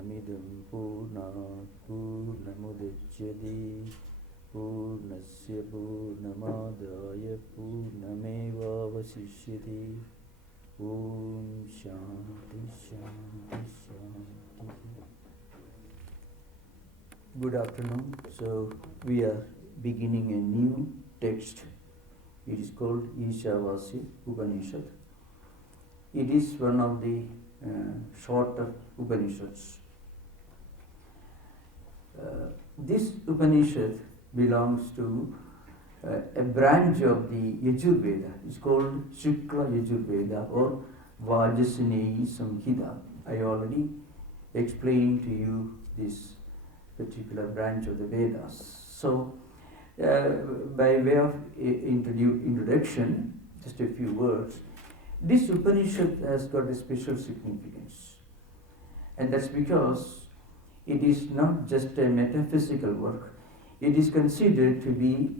Purnamidam Purnat Purnamudachyate Purnasya Purnamadaya Purnamevavasishyate. Om Shanti Shanti Shanti. Good afternoon. So we are beginning a new text. It is called Isha Upanishad. It is one of the shorter Upanishads. This Upanishad belongs to a branch of the Yajurveda. It's called Shukla Yajurveda or Vajasneyi Samhita. I already explained to you this particular branch of the Vedas. So, by way of introduction, just a few words. This Upanishad has got a special significance, and that's because it is not just a metaphysical work. It is considered to be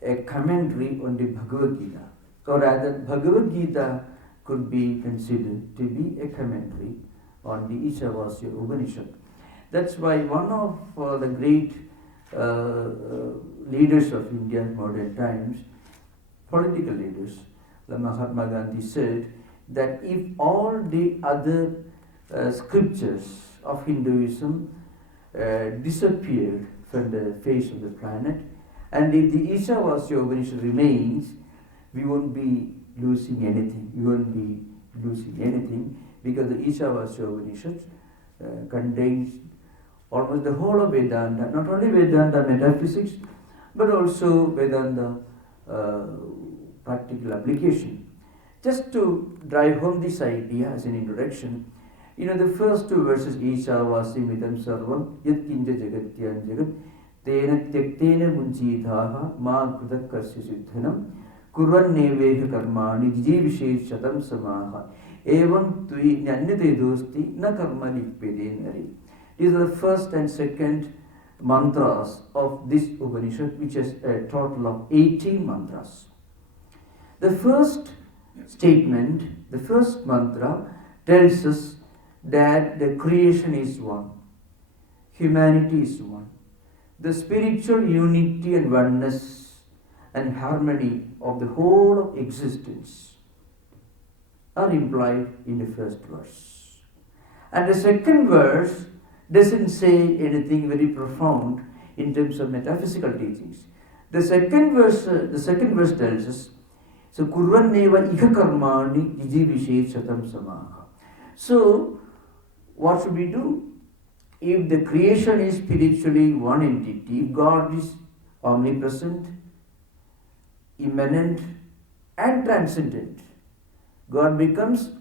a commentary on the Bhagavad Gita, or rather Bhagavad Gita could be considered to be a commentary on the Isha Upanishad. That's why one of the great leaders of India in modern times, political leaders, Mahatma Gandhi said that if all the other scriptures of Hinduism disappeared from the face of the planet, and if the Isha Upanishad remains, we won't be losing anything. We won't be losing anything because the Isha Upanishad contains almost the whole of Vedanta, not only Vedanta metaphysics, but also Vedanta practical application. Just to drive home this idea as an introduction, the first two verses, Isha Vasimidam Sarvam Yat Kinja Jagatyan Jagat Tena Tyaktena Munchitaha Ma Kudakarsya Siddhanam Kurvan Neveha Karmani Jivishet Shatam Samaha Evam Tui Nyanyate Dosti Na Karma Lipede Nari. These are the first and second mantras of this Upanishad, which has a total of 18 mantras. The first statement, the first mantra, tells us that the creation is one, humanity is one. The spiritual unity and oneness and harmony of the whole of existence are implied in the first verse. And the second verse doesn't say anything very profound in terms of metaphysical teachings. The second verse tells us, so kurvanneva iha karmani jijivishet shatam samaha. So, what should we do? If the creation is spiritually one entity, God is omnipresent, immanent, and transcendent. God becomes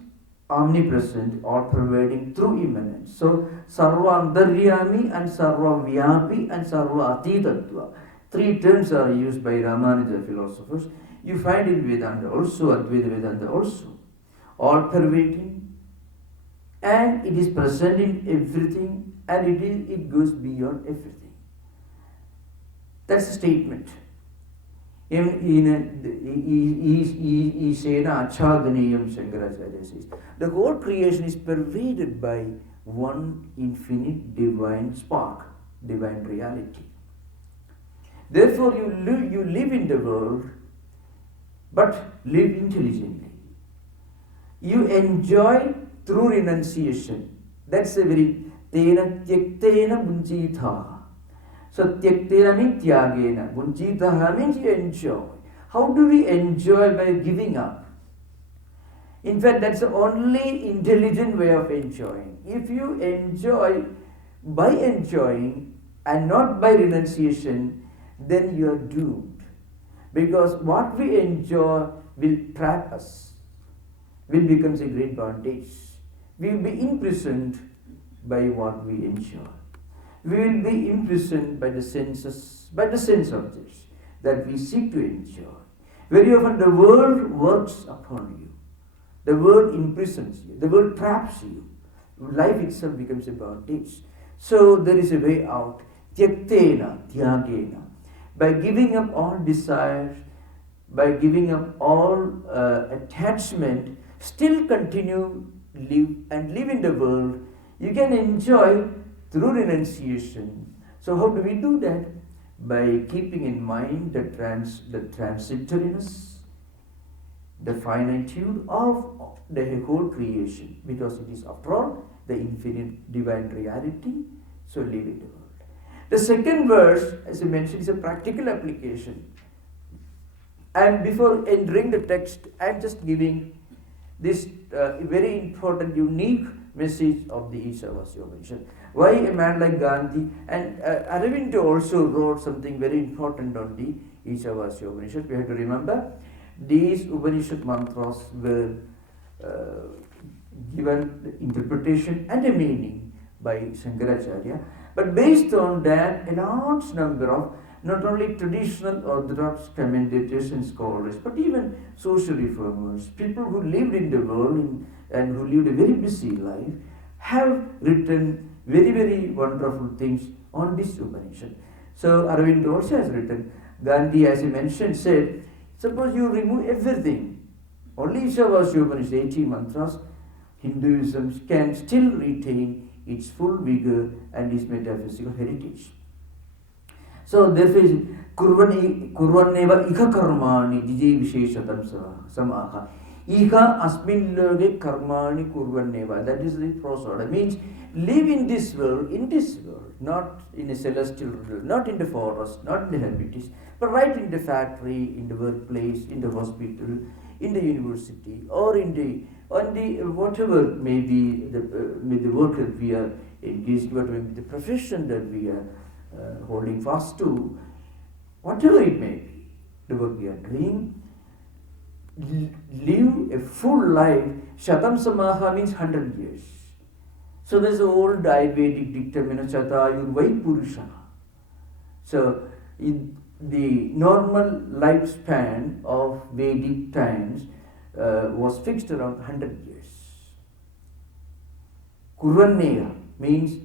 omnipresent, all-pervading through immanence. So, sarva antaryami and sarva vyapi and sarva atitatva. Three terms are used by Ramanuja philosophers. You find in Vedanta also, Advaita Vedanta also. All-pervading, and it is present in everything, and it goes beyond everything. That's a statement. Shankaracharya says, the whole creation is pervaded by one infinite divine spark, divine reality. Therefore, you live in the world, but live intelligently. You enjoy through renunciation. That's a very tena tyaktena bunchitha. So tyaktena means tyagena. Bunchitha means you enjoy. How do we enjoy? By giving up. In fact, that's the only intelligent way of enjoying. If you enjoy by enjoying and not by renunciation, then you are doomed. Because what we enjoy will trap us, will become a great bondage. We will be imprisoned by what we enjoy. We will be imprisoned by the senses, by the sense objects that we seek to enjoy. Very often the world works upon you. The world imprisons you. The world traps you. Life itself becomes a bondage. So there is a way out. Tyaktena, tyagena. By giving up all desires, by giving up all attachment, still continue live in the world you can enjoy through renunciation. So how do we do that? By keeping in mind the transitoriness, the finitude of the whole creation, because it is after all the infinite divine reality. So live in the world. The second verse, as I mentioned, is a practical application. And before entering the text, I am just giving this very important, unique message of the Isha Upanishad. Why a man like Gandhi, and Aravinda also wrote something very important on the Isha Upanishad. We have to remember, these Upanishad mantras were given the interpretation and a meaning by Shankaracharya, but based on that, a large number of not only traditional orthodox commentators and scholars, but even social reformers, people who lived in the world and who lived a very busy life, have written very, very wonderful things on this Upanishad. So Aravinda also has written, Gandhi, as he mentioned, said, suppose you remove everything, only Isha Upanishad, 80 mantras, Hinduism can still retain its full vigor and its metaphysical heritage. So therefore, kurvaneva ikha karmani jiji visheshatam samaha. Ikha asmin loge karmani kurvaneva. That is the prose order. Means live in this world, not in a celestial world, not in the forest, not in the hermitage, but right in the factory, in the workplace, in the hospital, in the university, or on the whatever may be the work that we are engaged, whatever may be the profession that we are holding fast to, whatever it may be, the work we are doing, live a full life. Shatam Samaha means 100 years. So there's an old Advaitic dictum, Chatayur Vai Purusha. So in the normal lifespan of Vedic times was fixed around 100 years. Kurvanneya means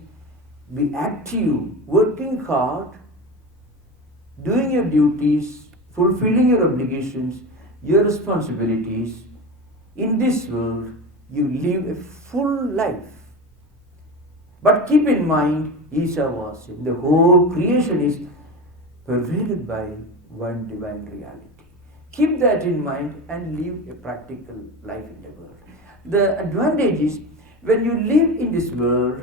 be active, working hard, doing your duties, fulfilling your obligations, your responsibilities. In this world, you live a full life. But keep in mind, Isha Vasya, the whole creation is pervaded by one divine reality. Keep that in mind and live a practical life in the world. The advantage is, when you live in this world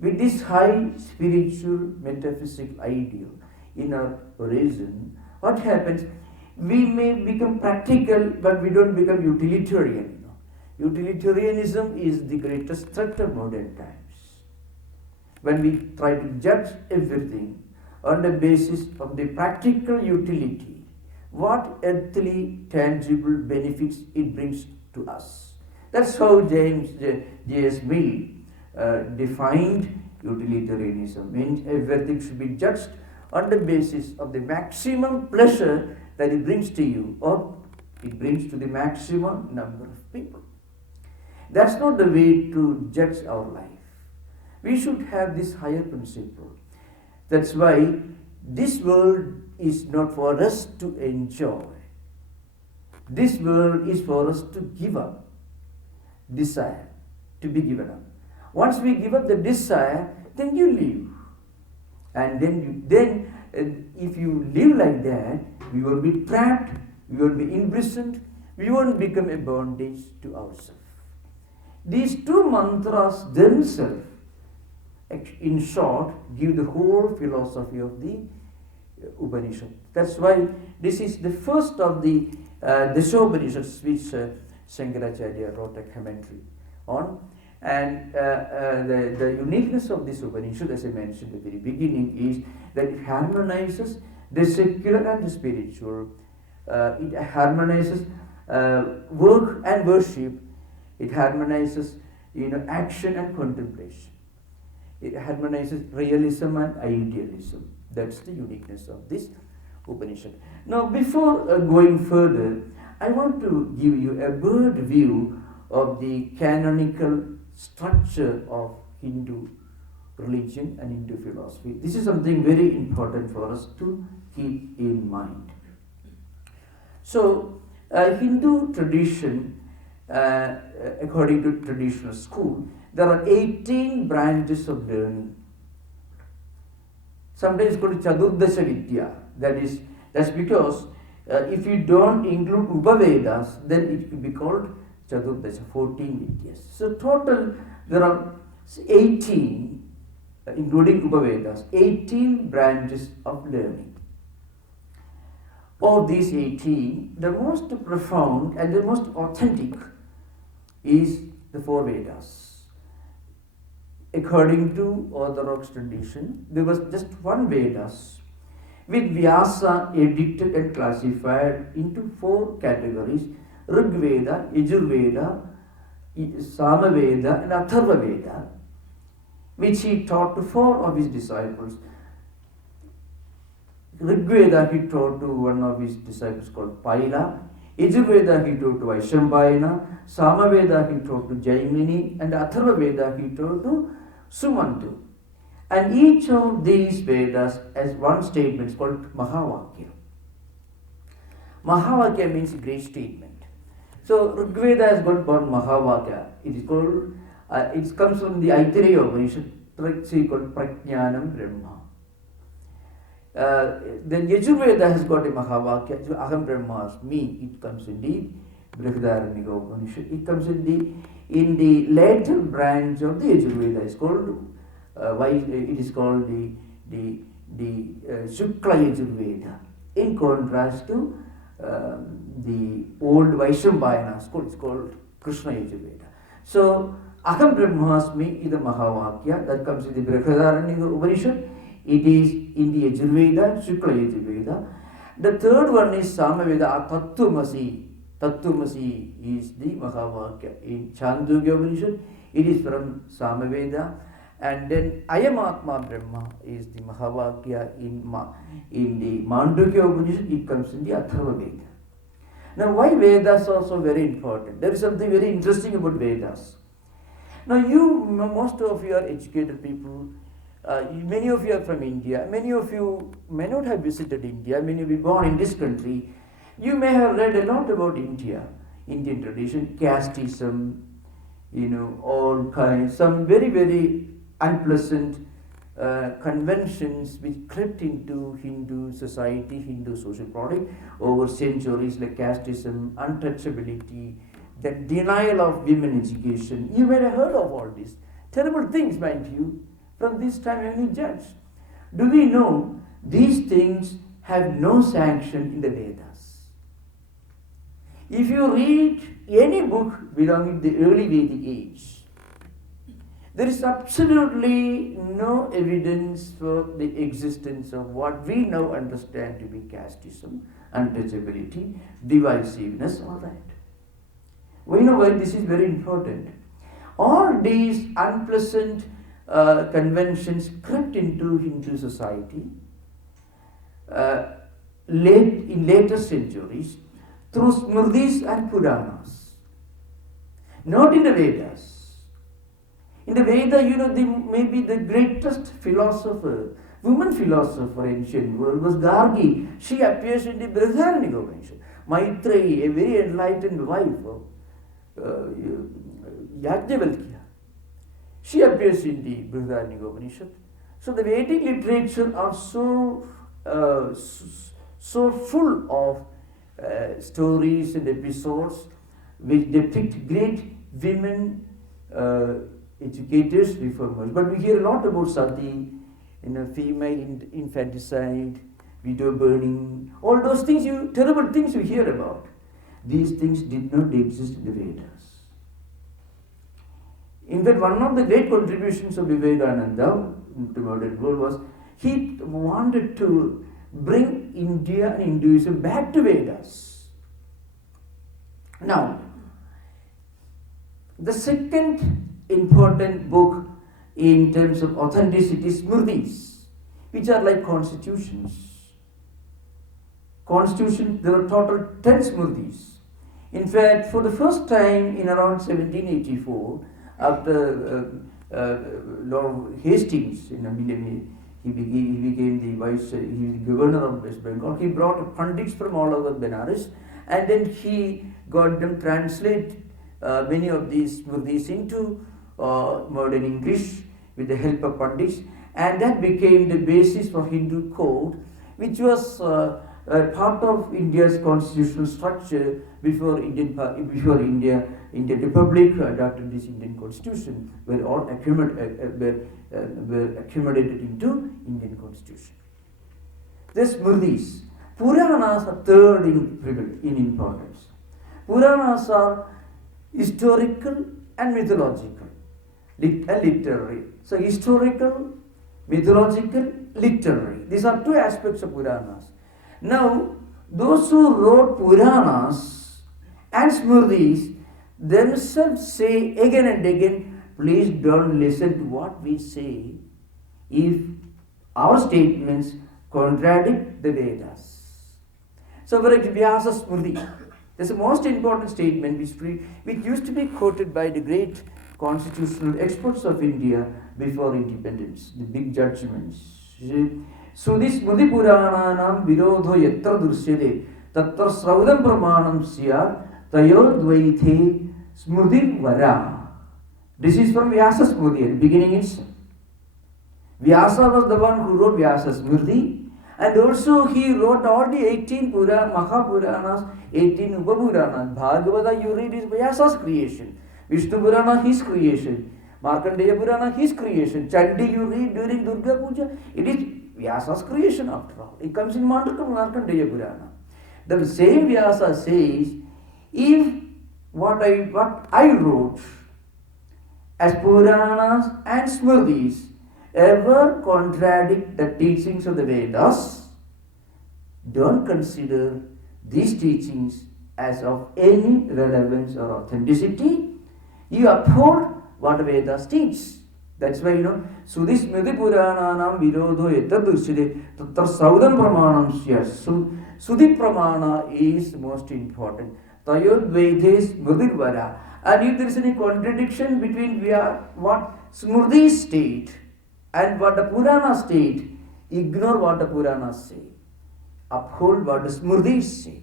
with this high spiritual metaphysical ideal in our horizon, what happens? We may become practical, but we don't become utilitarian. Utilitarianism is the greatest threat of modern times. When we try to judge everything on the basis of the practical utility, what earthly tangible benefits it brings to us. That's how James J.S. Mill defined utilitarianism. Means everything should be judged on the basis of the maximum pleasure that it brings to you, or it brings to the maximum number of people. That's not the way to judge our life. We should have this higher principle. That's why this world is not for us to enjoy. This world is for us to give up. Desire to be given up. Once we give up the desire, then you live. And then if you live like that, we will be trapped, we will be imprisoned, we won't become a bondage to ourselves. These two mantras themselves, in short, give the whole philosophy of the Upanishad. That's why this is the first of the Upanishads which Shankaracharya wrote a commentary on. And the uniqueness of this Upanishad, as I mentioned at the very beginning, is that it harmonizes the secular and the spiritual. It harmonizes work and worship. It harmonizes, action and contemplation. It harmonizes realism and idealism. That's the uniqueness of this Upanishad. Now, before going further, I want to give you a broad view of the canonical structure of Hindu religion and Hindu philosophy. This is something very important for us to keep in mind. So, Hindu tradition according to traditional school, there are 18 branches of learning. Sometimes called Chadurdasha Vidya. That's because if you don't include Upavedas, then it could be called Chadurdasha, 14 Vidyas. So total there are 18, including Upavedas, 18 branches of learning. Of these 18, the most profound and the most authentic is the 4 Vedas. According to Orthodox tradition, there was just one Vedas, with Vyasa edited and classified into 4 categories: Rig Veda, Yajur Veda, Samaveda and Atharva Veda, which he taught to 4 of his disciples. Rig Veda he taught to one of his disciples called Paila, Yajur Veda he taught to Vaishambhayana, Samaveda he taught to Jaimini, and Atharva Veda he taught to Sumantu. And each of these Vedas has one statement called Mahavakya. Mahavakya means great statement. So Rig Veda has got one Mahavakya. It is called, it comes from the Aitareya Upanishad, called Prajnanam Brahma. Then Yajur Veda has got a Mahavakya, Aham Brahmasmi. It comes in the Brihadaranyaka Upanishad. It comes in the later branch of the Yajur Veda. It's called it is called the Shukla Yajur Veda. In contrast to the old Vaishambhayana school, it's called Krishna Yajur Veda. So Aham Brahmasmi is the Mahavakya that comes in the Brihadaranyaka Upanishad. It is in the Yajur Veda, Shukla Yajur Veda. The third one is Samaveda, Tattwamasi. Tattwamasi is the Mahavakya. In Chandogya Upanishad, it is from Samaveda. And then Ayamatma Brahma is the Mahavakya in the Mandukya Upanishad. It comes in the Atharva Veda. Now, why Vedas are so very important? There is something very interesting about Vedas. Now, most of you are educated people. Many of you are from India. Many of you may not have visited India. Many of you born in this country. You may have read a lot about India, Indian tradition, casteism, all kinds, some very, very unpleasant conventions which crept into Hindu society, Hindu social product over centuries, like casteism, untouchability, the denial of women education. You may have heard of all these terrible things, mind you, from this time when you judge. Do we know these things have no sanction in the Vedas? If you read any book belonging to the early Vedic age, there is absolutely no evidence for the existence of what we now understand to be casteism, untouchability, divisiveness, all that. We know why this is very important. All these unpleasant conventions crept into Hindu society in later centuries through Smritis and Puranas, not in the Vedas. In the Veda, maybe the greatest philosopher, woman philosopher in ancient world was Gargi. She appears in the Brihadaranyaka Upanishad. Maitreyi, a very enlightened wife of Yajnavalkya, she appears in the Brihadaranyaka Upanishad. So the Vedic literature are so full of stories and episodes which depict great women educators, reformers. But we hear a lot about sati, female infanticide, widow burning, all those things, terrible things you hear about. These things did not exist in the Vedas. In fact, one of the great contributions of Vivekananda to modern world was he wanted to bring India and Hinduism back to Vedas. Now, the second important book in terms of authenticity is Smritis, which are like constitutions. There are total 10 Smritis. In fact, for the first time in around 1784, after Lord Hastings, he became the governor of West Bengal. He brought pandits from all over Benares, and then he got them translate many of these Smritis into modern English with the help of Pandits, and that became the basis for Hindu code, which was part of India's constitutional structure before Indian Republic adopted this Indian constitution, were all accumulated into Indian constitution. The Smritis. Puranas are third in importance. Puranas are historical and mythological, and literary. So historical, mythological, literary. These are two aspects of Puranas. Now, those who wrote Puranas and Smritis themselves say again and again, please don't listen to what we say if our statements contradict the Vedas. So, for example, Vyasa Smriti, that's the most important statement which used to be quoted by the great constitutional experts of India before independence, the big judgments. Sudhi Smriti Purananam Virodho Yatra Dursyade Tatra Sraudam Pramanam Sya Tayodvaithe Smriti Vara. This is from Vyasa Smriti. At the beginning it's Vyasa was the one who wrote Vyasa Smriti, and also he wrote all the 18 Mahapuranas, 18 Upapuranas. Bhagavata you read is Vyasa's creation. Vishnu Purana his creation. Markandeya Purana his creation. Chandi you read during Durga Puja, it is Vyasa's creation after all. It comes in Markandeya Purana. The same Vyasa says, if what I wrote as Puranas and Smritis ever contradict the teachings of the Vedas, don't consider these teachings as of any relevance or authenticity. You uphold what the Vedas teach. That's why, Sudhi Smriti Purananam Virodho Yatadurside Tatra Saudam Pramanam Sya. Sudhi Pramana is most important. Tayodvaithe Smriti Vara. And if there is any contradiction between what Smriti state and what the Puranas state, ignore what the Puranas say. Uphold what the Smritis say.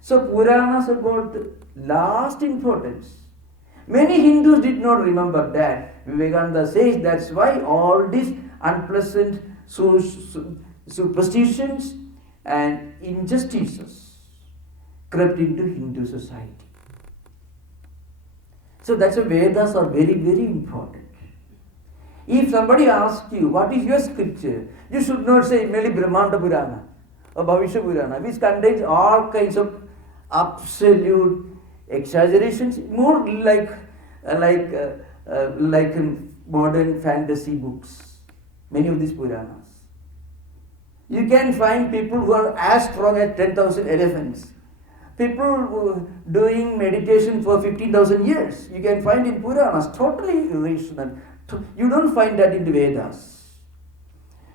So Puranas have got last importance. Many Hindus did not remember that. Vivekananda says that's why all these unpleasant superstitions and injustices crept into Hindu society. So that's why Vedas are very, very important. If somebody asks you, what is your scripture? You should not say merely Brahmanda Purana or Bhavishya Purana, which contains all kinds of absolute exaggerations, more like modern fantasy books. Many of these Puranas. You can find people who are as strong as 10,000 elephants. People doing meditation for 15,000 years. You can find in Puranas, totally irrational. You don't find that in the Vedas.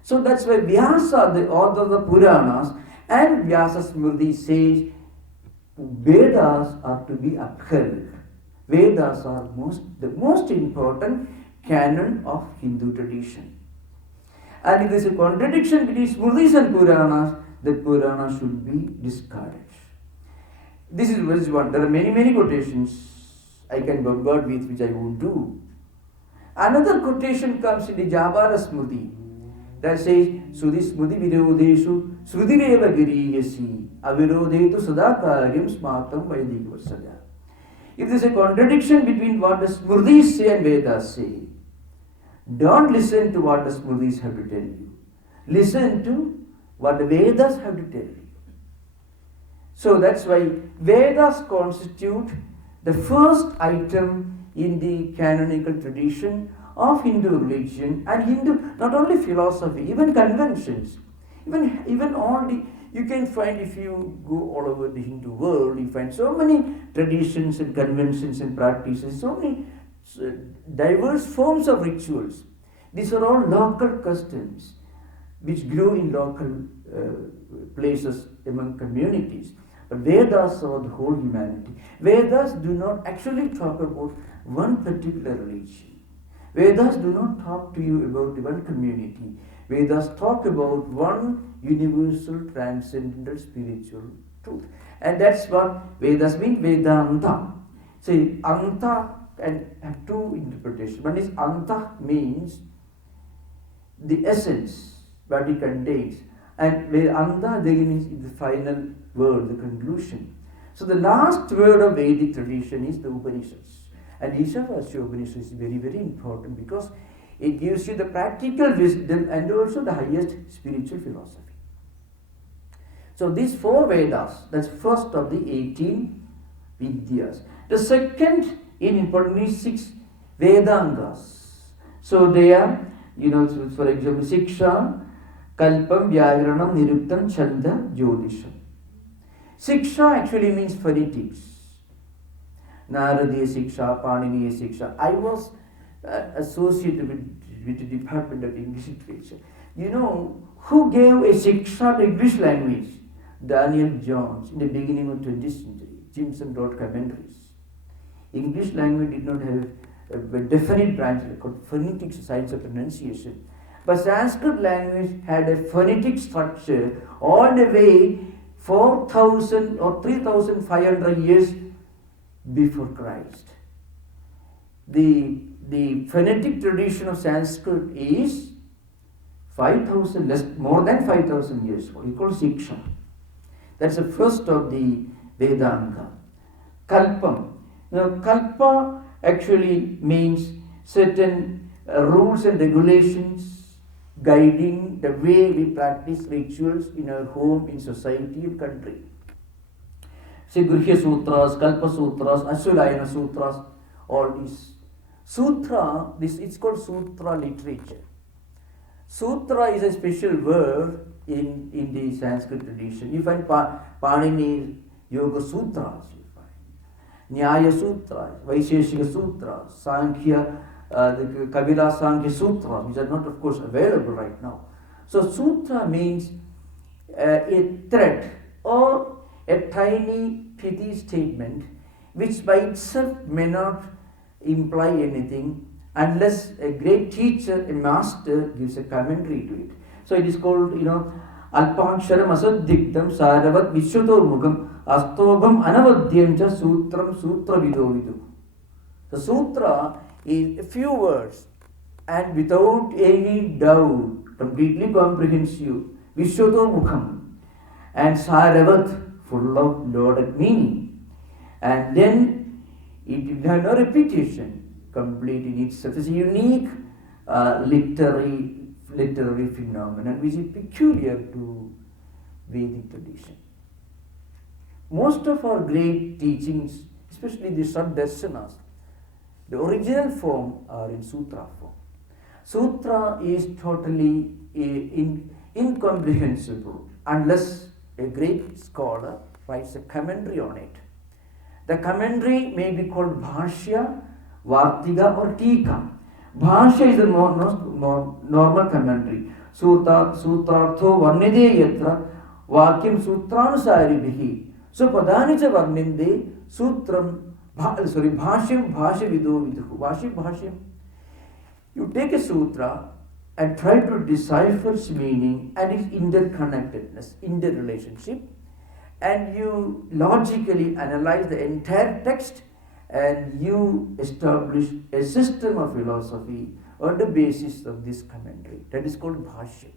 So that's why Vyasa, the author of the Puranas, and Vyasa Smriti says Vedas are to be upheld. Vedas are the most important canon of Hindu tradition. And if there is a contradiction between Smritis and Puranas, the Purana should be discarded. This is one. There are many quotations I can bombard with, which I won't do. Another quotation comes in the Jabara Smriti that says, Sudhi Smriti Virodeshu Srudireva Giriyasi Avirodetu Sadakaryam Smatam Vaidikvasada. If there is a contradiction between what the Smritis say and Vedas say, don't listen to what the Smritis have to tell you. Listen to what the Vedas have to tell you. So that's why Vedas constitute the first item in the canonical tradition of Hindu religion and Hindu, not only philosophy, even conventions, even all the, you can find, if you go all over the Hindu world, you find so many traditions and conventions and practices, so many diverse forms of rituals. These are all local customs which grew in local places among communities. But Vedas are the whole humanity. Vedas do not actually talk about one particular religion. Vedas do not talk to you about one community. Vedas talk about one universal, transcendental, spiritual truth. And that's what Vedas mean, Vedanta. See, anta can have two interpretations. One is anta means the essence, what it contains, and where anta again is the final word, the conclusion. So the last word of Vedic tradition is the Upanishads. And Isha Upanishad is very, very important because it gives you the practical wisdom and also the highest spiritual philosophy. So these four Vedas, that's first of the 18 Vidyas. The second in important is 6 Vedangas. So they are, so for example, Siksha, Kalpam, Vyagaranam, Niruktam, Chanda, Jyotisham. Siksha actually means phonetics. Naradiya Siksha, Panini Siksha. I was associated with the Department of English Literature. Who gave a Siksha to English language? Daniel Jones in the beginning of 20th century. Jimson wrote commentaries. English language did not have a definite branch called phonetics, science of pronunciation. But Sanskrit language had a phonetic structure all the way 4,000 or 3,500 years before Christ. The phonetic tradition of Sanskrit is 5,000, more than 5,000 years old. It's called Siksha. That's the first of the Vedanga. Kalpam. Now, Kalpa actually means certain rules and regulations guiding the way we practice rituals in our home, in society, and country. Say Grihya Sutras, Kalpa Sutras, Ashurayana Sutras, all these. Sutra, it's called Sutra literature. Sutra is a special word in the Sanskrit tradition. You find Panini Yoga Sutras, you find Nyaya Sutras, Vaisheshika Sutras, Sankhya, the Kabila Sankhya Sutra, which are not, of course, available right now. So Sutra means a thread or a tiny pithy statement which by itself may not imply anything unless a great teacher, a master, gives a commentary to it. So it is called, Alpaksharam asaddigdam saravat vishwato mukam astobham anavadyam cha sutram sutra vido vidu. The sutra is a few words and without any doubt, completely comprehensive, vishwato mukham, and saravat, full of loaded meaning. And then it will have no repetition, complete in itself. It's a unique literary phenomenon which is peculiar to Vedic tradition. Most of our great teachings, especially the Saddarsanas, the original form are in sutra form. Sutra is totally incomprehensible unless a great scholar writes a commentary on it. The commentary may be called Bhashya, Vartika or Tika. Bhashya is the normal commentary. Sutrartho varnide yatra vakyam sutranusaribihi. So padanicha varninde sutram, bhashyam bhashya vido viduhu. Bhashyam. You take a sutra and try to decipher its meaning and its interconnectedness, interrelationship, and you logically analyze the entire text and you establish a system of philosophy on the basis of this commentary. That is called Bhashya.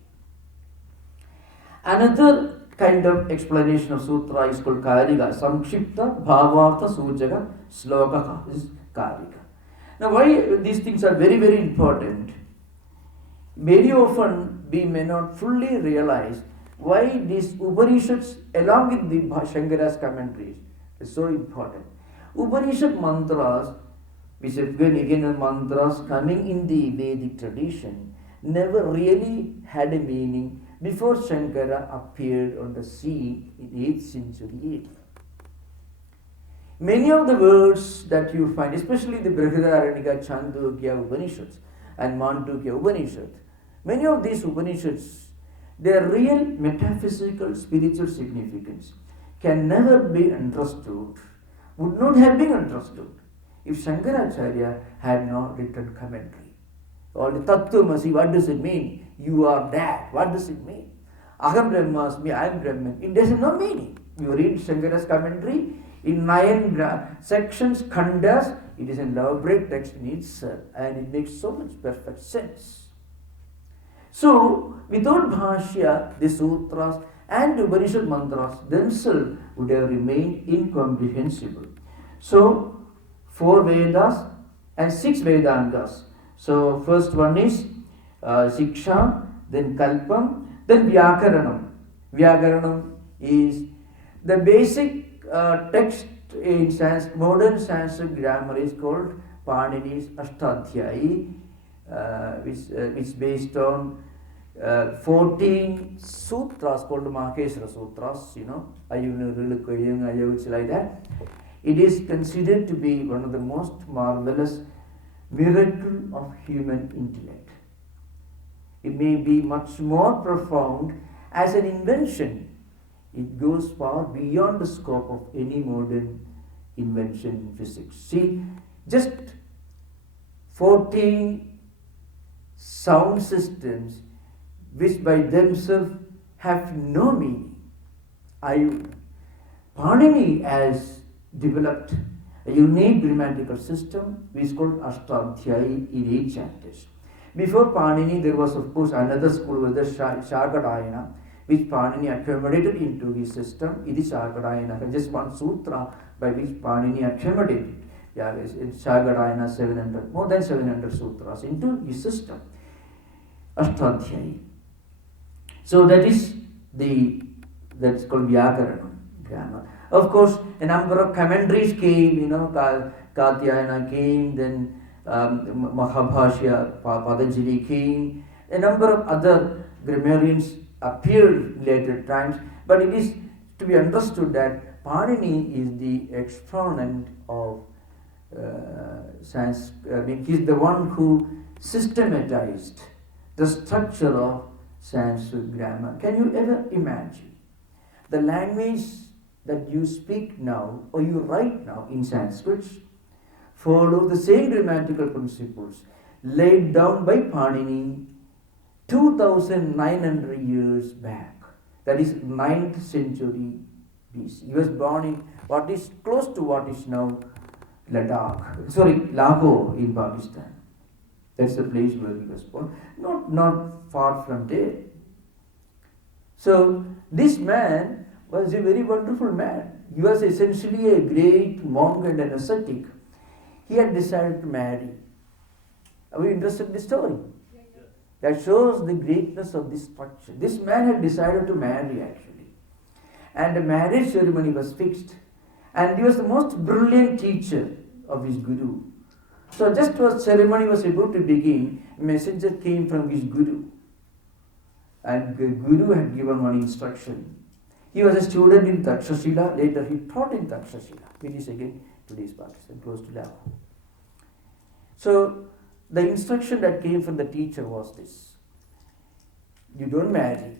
Another kind of explanation of sutra is called Karika. Samkshipta Bhavartha Sujaka Sloka is Karika. Now why these things are very, very important? Very often we may not fully realize why these Upanishads along with the Shankara's commentaries is so important. Upanishad mantras, which again are mantras coming in the Vedic tradition, never really had a meaning before Shankara appeared on the scene in 8th century AD. Many of the words that you find, especially the Brihadaranyaka, Chandogya Upanishads and Mandukya Upanishad, many of these Upanishads, their real metaphysical spiritual significance can never be understood, would not have been understood if Shankaracharya had not written commentary. All the Tattwamasi, what does it mean? You are that. What does it mean? Aham Brahmasmi, I am Brahman. It has no meaning. You read Shankara's commentary, in 9 sections, khandas. It is an elaborate text in itself, and it makes so much perfect sense. So, without Bhashya, the sutras and Upanishad mantras themselves would have remained incomprehensible. So, 4 Vedas and 6 Vedangas. So, first one is Siksha, then Kalpam, then Vyakaranam. Vyakaranam is the basic text in modern Sanskrit grammar is called Panini's Ashtadhyayi, which is based on 14 sutras called Maheshwara Sutras, like that. It is considered to be one of the most marvelous miracle of human intellect. It may be much more profound as an invention. It goes far beyond the scope of any modern invention in physics. See, just 14 sound systems which by themselves have no meaning. Panini has developed a unique grammatical system which is called Ashtadhyayi in 8 chapters. Before Panini, there was of course another school with the Shankaracharya, which Panini accommodated into his system. It is Shankaracharya, just one sutra by which Panini accommodated. Shankaracharya 700, more than 700 sutras into his system. Ashtadhyayi. So that's called Vyakaranam grammar. Of course, a number of commentaries came, Katyayana came, then Mahabhashya, Patanjali came, a number of other grammarians appeared later times, but it is to be understood that Panini is the exponent of Sanskrit. He is the one who systematized the structure of Sanskrit grammar. Can you ever imagine the language that you speak now or you write now in Sanskrit follow the same grammatical principles laid down by Panini 2,900 years back. That is 9th century BC. He was born in what is close to what is now Lahore in Pakistan. That's the place where he was born. Not far from there. So this man was a very wonderful man. He was essentially a great monk and an ascetic. He had decided to marry. Are you interested in the story? That shows the greatness of this structure. This man had decided to marry actually. And the marriage ceremony was fixed. And he was the most brilliant teacher of his guru. So just as ceremony was about to begin, a messenger came from his guru. And the guru had given one instruction. He was a student in Takshashila. Later he taught in Takshashila, which is again today's Pakistan, close to Lahore. So the instruction that came from the teacher was this: you don't marry.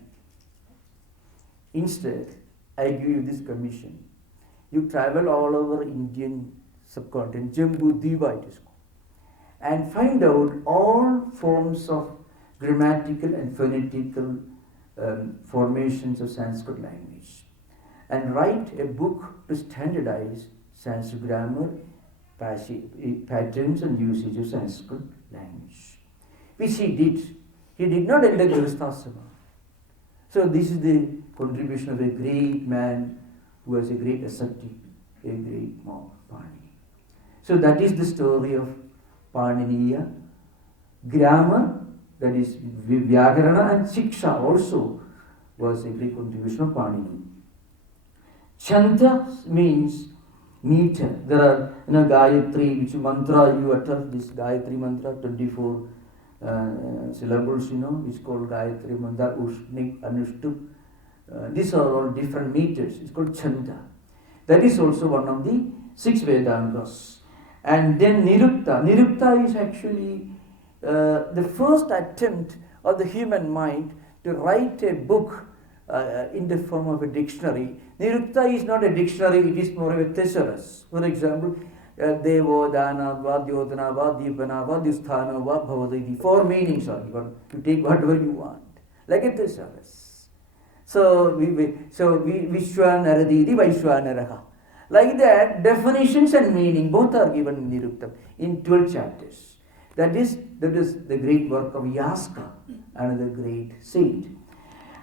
Instead, I give you this commission. You travel all over Indian subcontinent, Jambu Diva it is called, and find out all forms of grammatical and phonetical formations of Sanskrit language, and write a book to standardize Sanskrit grammar, patterns and usage of Sanskrit language, which he did. He did not enter Grihasthasrama. So this is the contribution of a great man who was a great ascetic, a great monk, Panini. So that is the story of Paniniya grammar, that is Vyakarana, and Siksha also was a great contribution of Panini. Chanta means meter. There are Gayatri, which mantra you utter, this Gayatri mantra, 24 syllables, it's called Gayatri mantra, Ushnik, Anushtup. These are all different meters. It's called Chanta. That is also one of the 6 Vedangas. And then Nirukta. Nirukta is actually the first attempt of the human mind to write a book in the form of a dictionary. Nirukta is not a dictionary, it is more of a thesaurus. For example, Devo, Dana, Vadyodana, Vadyipana, Vadyusthana, Bhavaditi. 4 meanings are given. You take whatever you want, like a thesaurus. So, Vishwanaradidi Vaishwanaraha. Like that, definitions and meaning both are given in Niruktam in 12 chapters. That is the great work of Yaska, another great saint.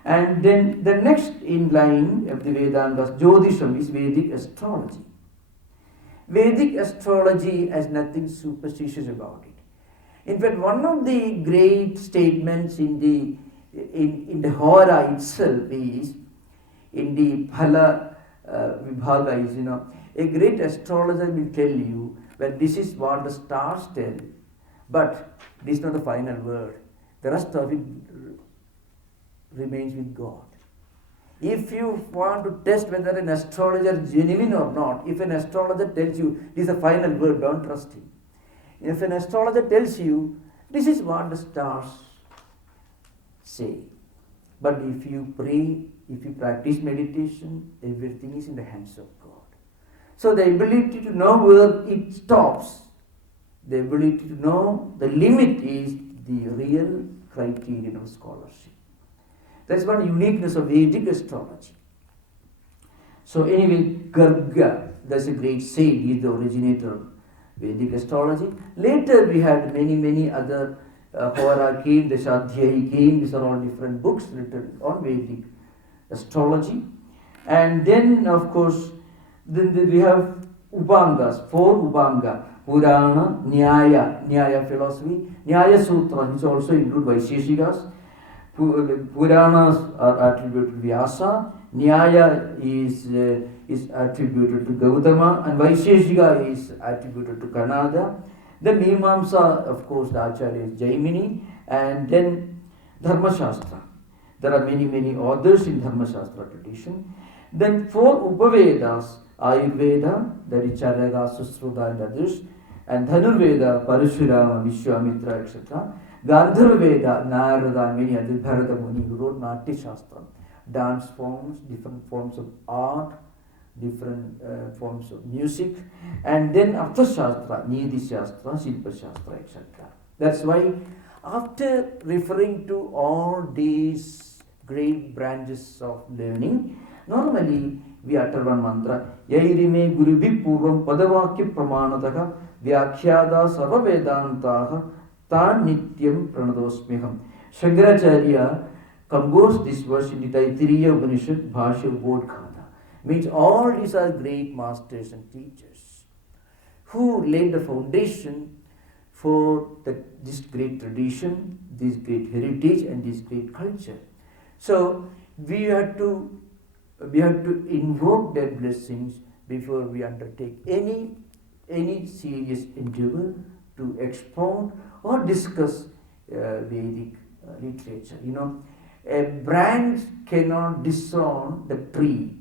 And then the next in line of the Vedangas, Jyotisham, is Vedic astrology. Vedic astrology has nothing superstitious about it. In fact, one of the great statements in the Hora itself is, in the Phala Vibhaga is, a great astrologer will tell you, well, this is what the stars tell, but this is not the final word. The rest of it remains with God. If you want to test whether an astrologer is genuine or not, if an astrologer tells you this is the final word, don't trust him. If an astrologer tells you this is what the stars say, but if you pray, if you practice meditation, everything is in the hands of God. So the ability to know where it stops, the ability to know the limit is the real criterion of scholarship. That's one uniqueness of Vedic astrology. So anyway, Garga, that's a great saint, he is the originator of Vedic astrology. Later we had many other Hora came, the Shadhyayi came, these are all different books written on Vedic astrology. And then of course, then we have Upangas, 4 Upanga, Purana, Nyaya philosophy, Nyaya Sutra, which also include Vaisheshikas. Puranas are attributed to Vyasa, Nyaya is attributed to Gautama, and Vaisheshika is attributed to Kanada. Then Mimamsa, of course, the Acharya is Jaimini, and then Dharma Shastra. There are many authors in Dharma Shastra tradition. Then 4 Upavedas, Ayurveda, that is Charaka, Susruta and others, and Dhanurveda, Parashurama, Vishwamitra, etc. Gandharva Veda, Narada, and many others, Bharata Muni, who wrote Natya Shastra, dance forms, different forms of art, different forms of music, and then Arthashastra, Nidhi Shastra, Shilpa Shastra, etc. That's why, after referring to all these great branches of learning, normally we utter one mantra, Yairime Gurubhi Purvam Padavakya Pramanataha Vyakhyada Sarva Vedantaha Tan Nityam Pranadosmiham. Shankaracharya composed this verse in the Taittiriya Upanishad, Bhashya Bodhkhana. Means all these are great masters and teachers who laid the foundation for this great tradition, this great heritage, and this great culture. So we have to invoke their blessings before we undertake any serious endeavor to expound or discuss Vedic literature. A branch cannot disown the tree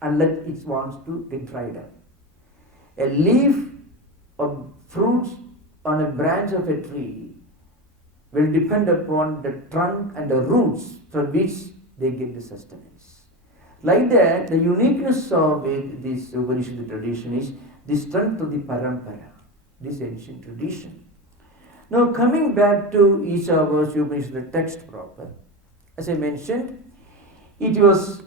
unless it wants to get dried up. A leaf of fruits on a branch of a tree will depend upon the trunk and the roots from which they get the sustenance. Like that, the uniqueness of this Upanishad tradition is the strength of the parampara, this ancient tradition. Now coming back to Isha Upanishad text proper, as I mentioned, it was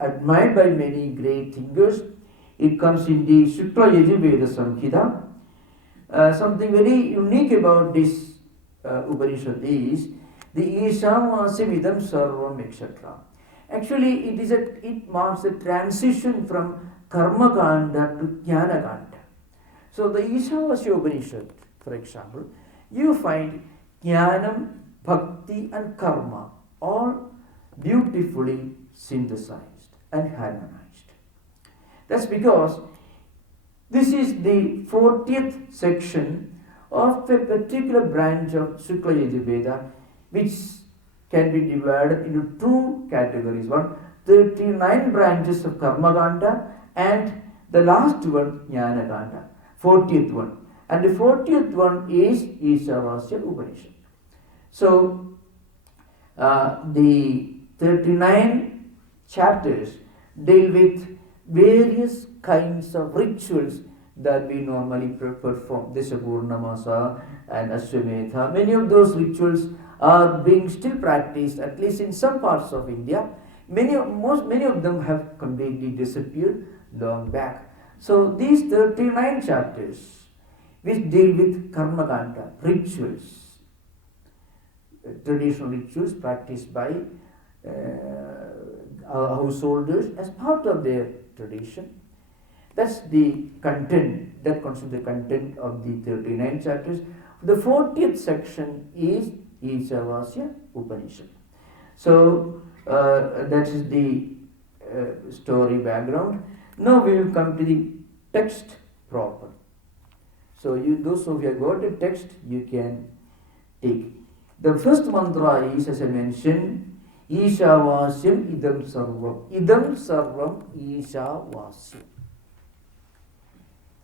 admired by many great thinkers. It comes in the Shukla Yajurveda Samhita. Something very unique about this Upanishad is the Ishavasya Vidam Sarvam, etc. Actually, it marks a transition from Karma Kanda to Jnana Kanda. So the Ishavasya Upanishad, for example, you find Jnanam, Bhakti and Karma all beautifully synthesized and harmonized. That's because this is the 40th section of a particular branch of Shukla Yajurveda, which can be divided into 2 categories. 39 branches of Karma Kanda, and the last one, Jnana Kanda, 40th one. And the 40th one is Ishavasya Upanishad. So, the 39 chapters deal with various kinds of rituals that we normally perform. Desapurnamasa and Ashwamedha. Many of those rituals are being still practiced, at least in some parts of India. Many of them have completely disappeared long back. So these 39 chapters which deal with karma kanda, rituals, traditional rituals practiced by our householders as part of their tradition. That's the content, that constitutes the content of the 39 chapters. The 40th section is Isha Upanishad. So that is the story background. Now we will come to the text proper. So those of you have got the text, you can take. The first mantra is, as I mentioned, Ishavasyam idam sarvam. Idam sarvam Ishavasyam.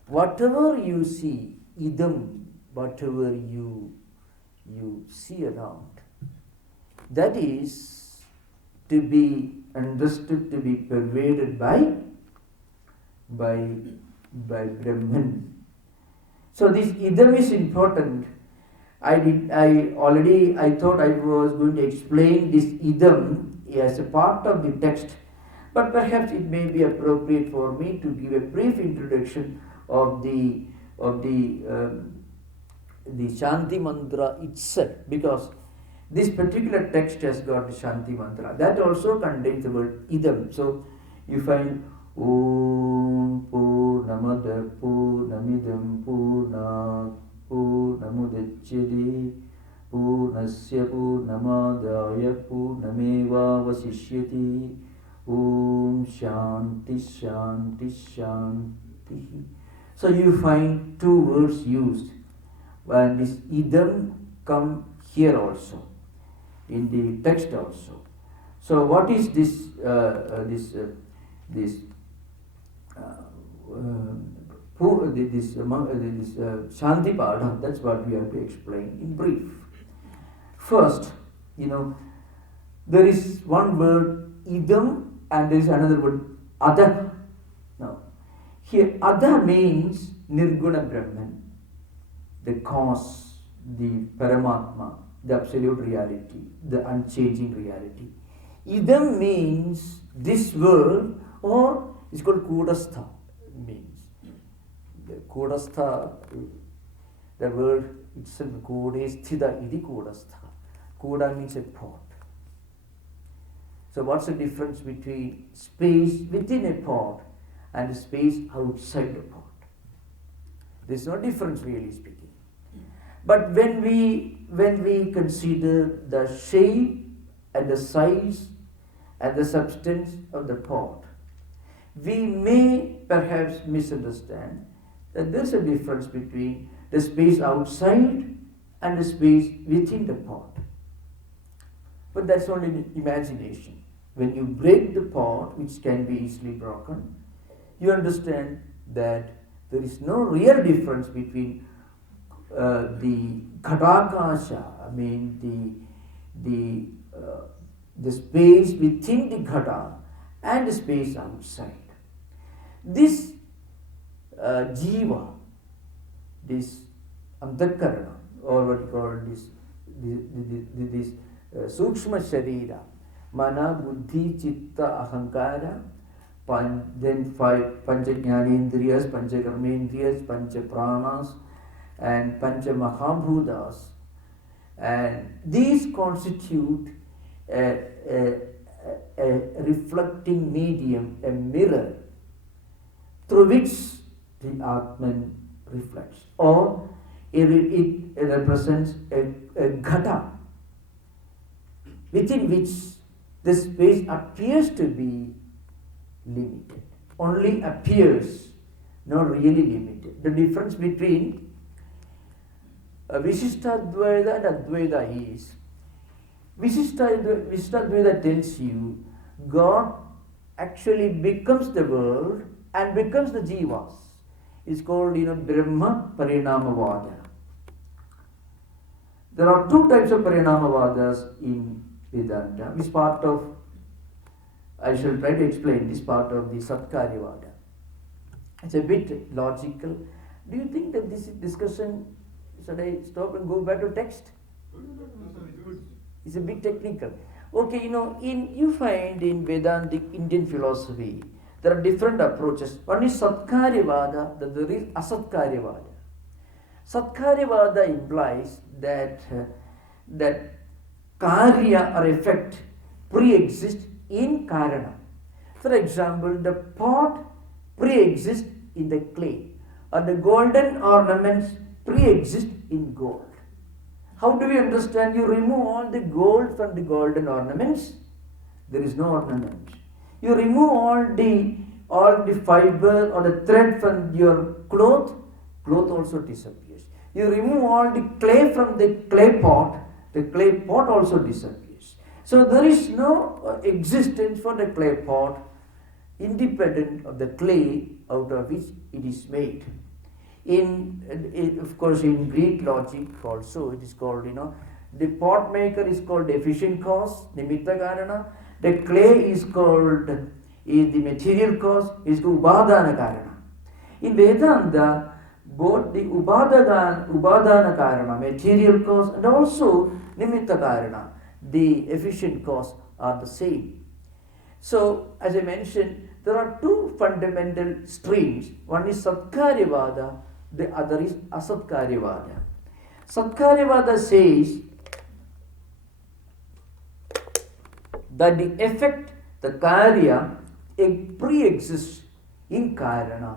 Whatever you see, idam, whatever you see around, that is to be understood, to be pervaded by Brahman. So this idam is important. I thought I was going to explain this idam as a part of the text, but perhaps it may be appropriate for me to give a brief introduction of the Shanti mantra itself, because this particular text has got the Shanti mantra. That also contains the word idam. So you find Om Purnamada Purnamidam Purnat Purnamudachyate Purnasya Purnamadaya Purnameva Vasishyati Om Shanti Shanti Shanti. So you find two words used, and this idam come here also, in the text also. So what is this Shanti Pada? That's what we have to explain in brief. First, there is one word idam and there is another word ada. Now, here ada means Nirguna Brahman, the cause, the Paramatma, the absolute reality, the unchanging reality. Idam means this world, or it's called Kudastha. Means the Kudastha, the word itself, Kude Sthida idi Kudastha. Kuda means a pot. So what's the difference between space within a pot and space outside the pot? There's no difference, really speaking. But when we consider the shape and the size and the substance of the pot, we may perhaps misunderstand that there's a difference between the space outside and the space within the pot. But that's only imagination. When you break the pot, which can be easily broken, you understand that there is no real difference between the Ghatakasha, I mean the space within the Ghata and the space outside. This Jiva, this Antakarana, or what you call this Sukshma Sharira, Mana, Buddhi, Chitta, Ahankara, then 5 Panchajnanendriyas, Panchakarmendriyas, Panchapranas, and Panchamahabhutas, and these constitute a reflecting medium, a mirror, through which the Atman reflects, or it represents a Ghata, within which the space appears to be limited, only appears, not really limited. The difference between Vishishtadvaita and Advaita is, Vishishtadvaita tells you God actually becomes the world and becomes the jivas. It's called Brahma Parinamavada. There are two types of Parinamavadas in Vedanta, which part of, I shall try to explain this part of the Satkaryavada. It's a bit logical. Do you think that this discussion, should I stop and go back to text? It's a bit technical. Okay, you find in Vedantic Indian philosophy, there are different approaches. One is Satkaryavada, the other is Asatkaryavada. Satkaryavada implies that karya or effect pre-exist in karana. For example, the pot pre-exists in the clay, or the golden ornaments pre-exist in gold. How do we understand? You remove all the gold from the golden ornaments, there is no ornament. You remove all the fiber or the thread from your cloth also disappears. You remove all the clay from the clay pot also disappears. So there is no existence for the clay pot independent of the clay out of which it is made. Of course, in Greek logic also, it is called, the pot maker is called efficient cause, nimitta karana. The clay is the material cause, is called ubadana karana. In Vedanta, both the ubadana karana, material cause, and also nimitta karana, the efficient cause, are the same. So, as I mentioned, there are two fundamental streams. One is Satkaryavada, the other is Asatkaryavada. Satkaryavada says that the effect, the karya, pre-exists in karana,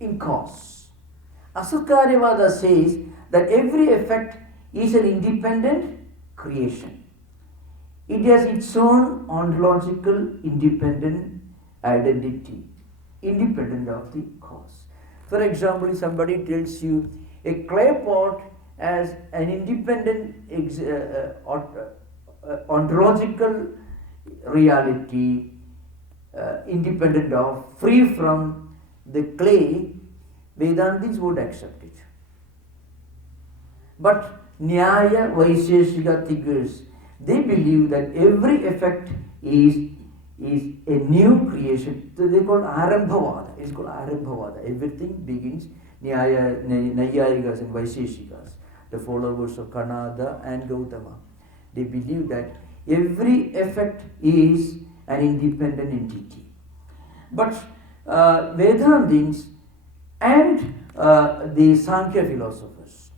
in cause. Asatkaryavada says that every effect is an independent creation. It has its own ontological independent identity, independent of the cause. For example, if somebody tells you a clay pot as an independent ontological reality, independent of, free from the clay, Vedantis would accept it. But Nyaya Vaisheshika thinkers, they believe that every effect is a new creation. So they call Arambhavada. It's called Arambhavada. Everything begins. Nayayikas and Vaisheshikas, the followers of Kanada and Gautama, they believe that every effect is an independent entity. But Vedantins and the Sankhya philosophers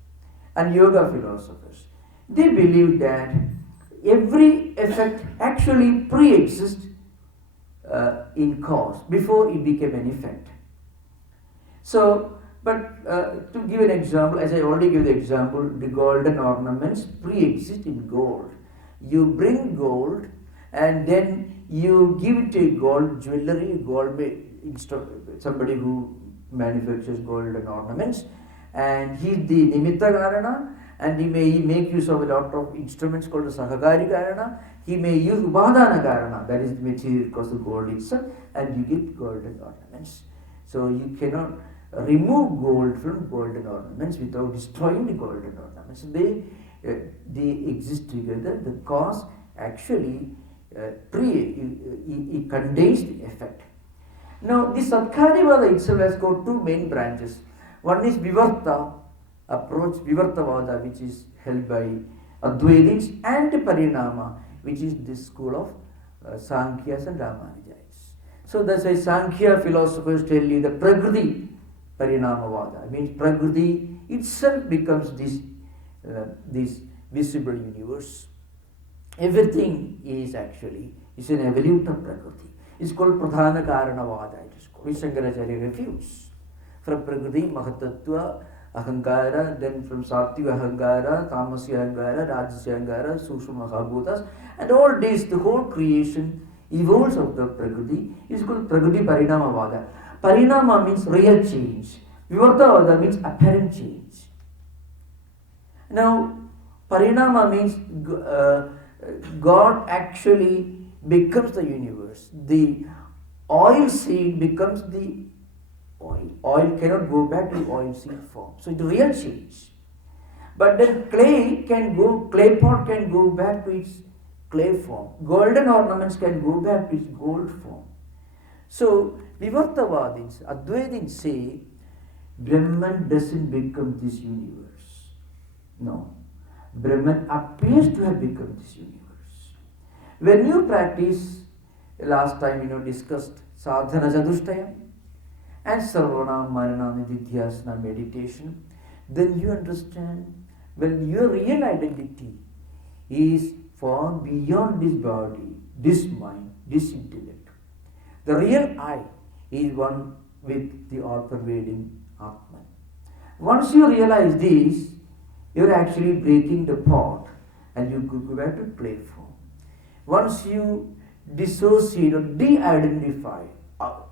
and Yoga philosophers, they believe that every effect actually pre-exists in cause before it became an effect. So, but to give an example, as I already gave the example, the golden ornaments pre-exist in gold. You bring gold and then you give it a gold jewelry, somebody who manufactures golden ornaments, and he's the nimitta karana, and he may make use of a lot of instruments called the sahakari karana. He may use ubadana karana, that is the material cause the gold itself, and you get golden ornaments. So you cannot remove gold from golden ornaments without destroying the golden ornaments. They exist together. The cause actually it contains the effect. Now, the Satkaryavada itself has got two main branches. One is Vivarta approach, Vivartavada, which is held by Advaitics, and Parinama, which is the school of Sankhyas and Ramanujayites. So that's why Sankhya philosophers tell you the Prakriti Parinamavada, means Prakriti itself becomes this visible universe. Everything is an evolute of Prakriti. It's called Pradhana Karanavada, it is called, which Shankaracharya refutes. From Prakriti, Mahatattva, Ahankara, then from Sattvika Ahankara, Tamasya Ahankara, Rajasya Ahankara, Sushma Mahabhutas, and all this, the whole creation evolves of the Prakriti, is called Prakriti Parinamavada. Parinama means real change. Vivartavada means apparent change. Now, Parinama means God actually becomes the universe. The oil seed becomes the oil. Oil cannot go back to oil seed form. So it's real change. But then clay pot can go back to its clay form. Golden ornaments can go back to its gold form. So Vivartavadins, Advaitins say Brahman doesn't become this universe. No. Brahman appears to have become this universe. When you practice, last time discussed sadhana chatushthaya and sarvana marana nididhyasana meditation, then you understand, well, your real identity is far beyond this body, this mind, this intellect. The real I is one with the all-pervading Atman. Once you realize this, you're actually breaking the pot and you go back to play form. Once you dissociate or de-identify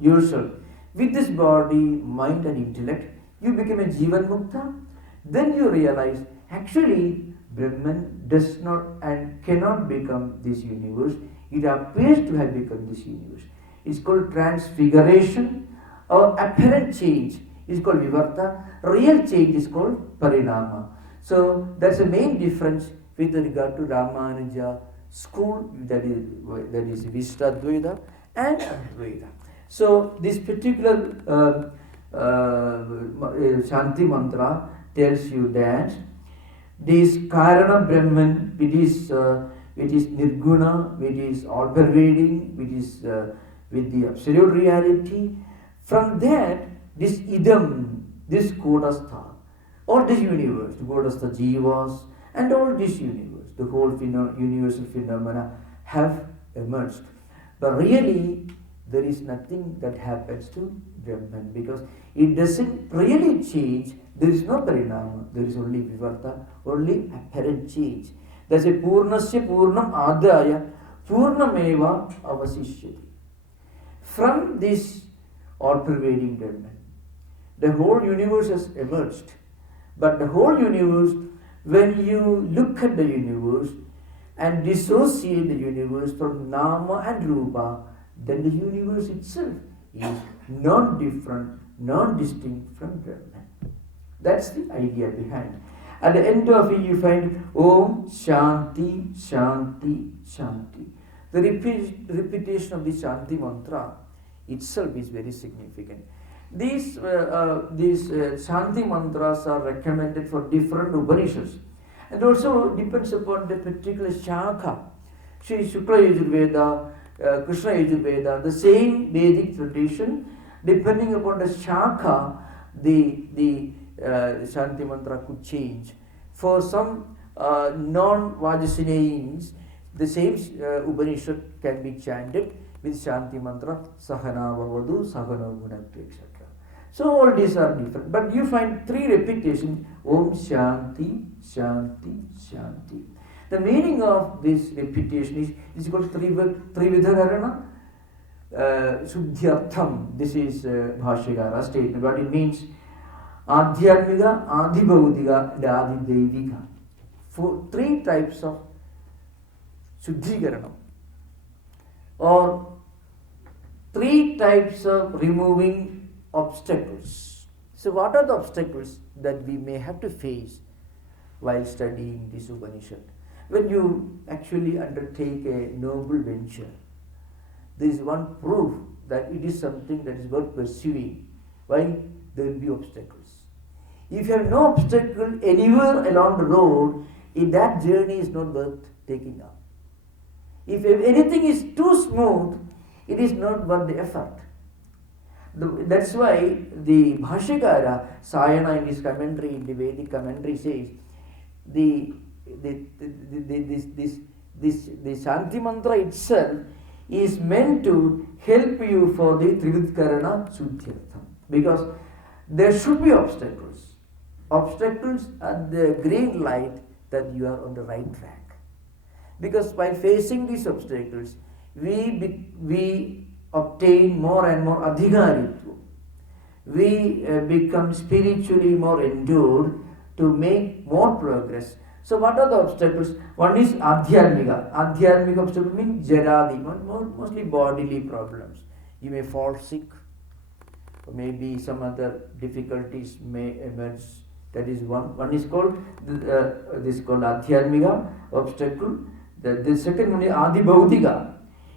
yourself with this body, mind and intellect, you become a Jivan Mukta. Then you realize actually Brahman does not and cannot become this universe. It appears to have become this universe. It's called transfiguration or apparent change. It's called Vivarta. Real change is called Parinama. So that's the main difference with regard to Ramanuja school, that is Vishtadvaita and Advaita. So this particular Shanti mantra tells you that this Karana Brahman, which is Nirguna, which is all-pervading, which is with the absolute reality, from that this Idam, this Kodastha, all this universe, the Kodastha Jivas, and all this universe, the whole universal phenomena have emerged. But really, there is nothing that happens to Brahman because it doesn't really change. There is no Parinama, there is only Vivarta, only apparent change. That's a Purnasya Purnam Adaya Purnameva Avasishyati. From this all-pervading Brahman, the whole universe has emerged. But the whole universe, when you look at the universe and dissociate the universe from Nama and Rupa, then the universe itself is non-different, non-distinct from Brahman. That's the idea behind. At the end of it, you find Om Shanti, Shanti, Shanti. The repetition of the Shanti mantra itself is very significant. These Shanti mantras are recommended for different Upanishads, and also depends upon the particular Shaka. Sri Shukla Yajurveda, Krishna Yajurveda, the same Vedic tradition, depending upon the Shaka, the Shanti mantra could change. For some non-Vajrasayanis, the same Upanishad can be chanted with Shanti mantra, Sahana Vavadu, Sahana Bhunaktu, etc. So all these are different. But you find three repetitions, Om Shanti, Shanti, Shanti. The meaning of this repetition is called Trividharana Shuddhyartham. This is Bhashyakara's statement. What it means, Adhyarmika, Adhibhaudika, and Adhidevika. For three types of Shuddhikaranam, or three types of removing obstacles. So what are the obstacles that we may have to face while studying this Upanishad? When you actually undertake a noble venture, there is one proof that it is something that is worth pursuing. Why? There will be obstacles. If you have no obstacle anywhere along the road, that journey is not worth taking up. If anything is too smooth, it is not worth the effort. That's why the Bhashyakara, Sayana, in his commentary, in the Vedic commentary, says the Shanti mantra itself is meant to help you for the Trividkarana Shuddhyartham. Because there should be obstacles. Obstacles are the green light that you are on the right track. Because by facing these obstacles, we obtain more and more adhikaritva. We become spiritually more endured to make more progress. So what are the obstacles? One is adhyarmika. Adhyarmika obstacle means jaradi, mostly bodily problems. You may fall sick, or maybe some other difficulties may emerge. That is one. One is called this is called adhyarmika obstacle. The second one is adhibhaudika.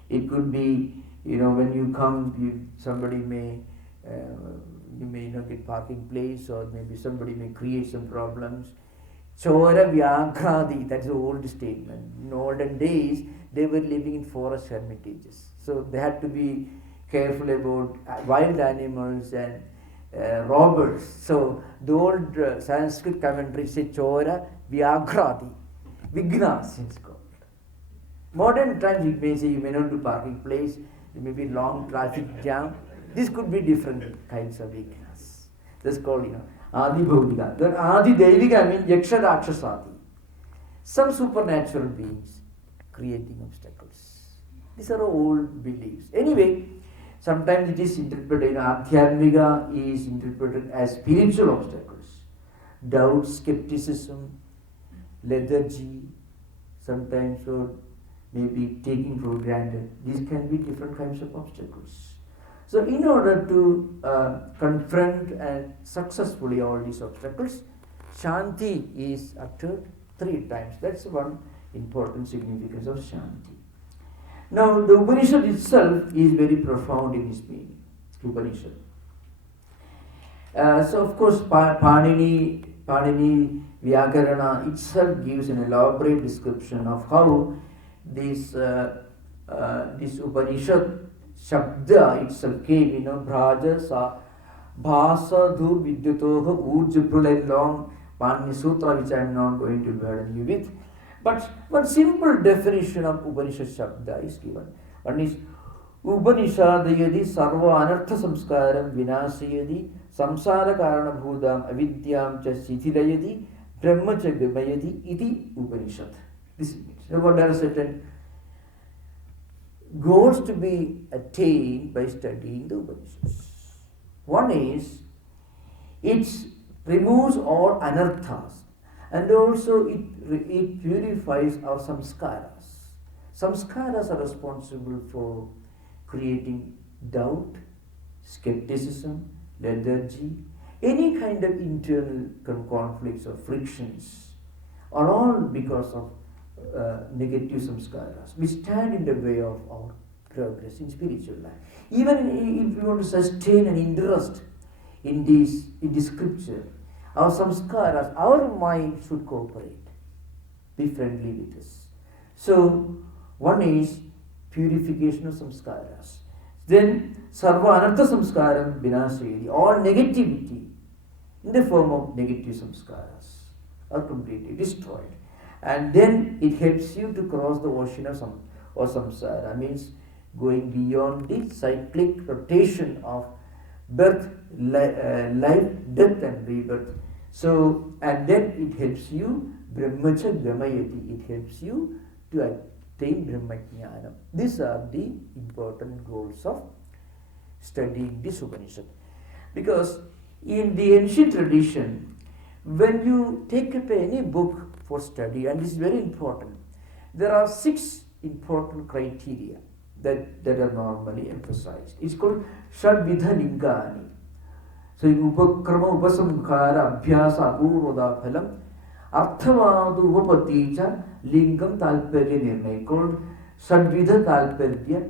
It could be, when you come, somebody may you may not get parking place, or maybe somebody may create some problems. Chora Vyagradi, that's the old statement. In olden days, they were living in forest hermitages. So they had to be careful about wild animals and robbers. So the old Sanskrit commentaries say Chora Vyagradi, Vignas it's called. Modern times you may say you may not do parking place, it may be long traffic jam. This could be different kinds of Vignas. That's called, Adi Bhaudika. Then Adi Devika means Yaksha Rakshasadi. Some supernatural beings creating obstacles. These are old beliefs. Anyway, sometimes it is interpreted, Adhyatmika is interpreted as spiritual obstacles. Doubt, skepticism, lethargy, sometimes or maybe taking for granted. These can be different kinds of obstacles. So in order to confront and successfully all these obstacles, Shanti is uttered 3 times. That's one important significance of Shanti. Now the Upanishad itself is very profound in its meaning. Upanishad. So of course Panini Vyakarana itself gives an elaborate description of how this Upanishad Shabda itself came, Bhraja, Bhasa, Dhu, Vidyatoha, Urjaprula, long Panini Sutra, which I am not going to burden you with. But one simple definition of Upanishad Shabda is given. One is Upanishadayadi Sarva Anartha Samskaram Vinasayadi Samsara Karana Bhudam Avidyam Cha Sithilayadi Brahma Cha Gamayadi Iti Upanishad. This means. So what there are certain goals to be attained by studying the Upanishads. One is, it removes all anarthas, and also it purifies our samskaras. Samskaras are responsible for creating doubt, skepticism, lethargy, any kind of internal conflicts or frictions are all because of negative samskaras which stand in the way of our progress in spiritual life. Even if we want to sustain an interest in this scripture, our samskaras, our mind should cooperate, be friendly with us. So one is purification of samskaras. Then sarva anartha samskaram vinasayadi, all negativity in the form of negative samskaras are completely destroyed. And then it helps you to cross the ocean of samsara, means going beyond the cyclic rotation of birth, life, death and rebirth. So, and then it helps you, brahmacha gamayati, it helps you to attain brahmajnana. These are the important goals of studying this Upanishad. Because in the ancient tradition, when you take up any book for study, and this is very important, there are 6 important criteria that are normally emphasized. It's called Shadvidha Lingani. So Upakrama Upasamkhara Abhyasa Apurvada Phalam Arthavadu Upapaticha Lingam Talparya Nirnay, called Shadvidha Talparya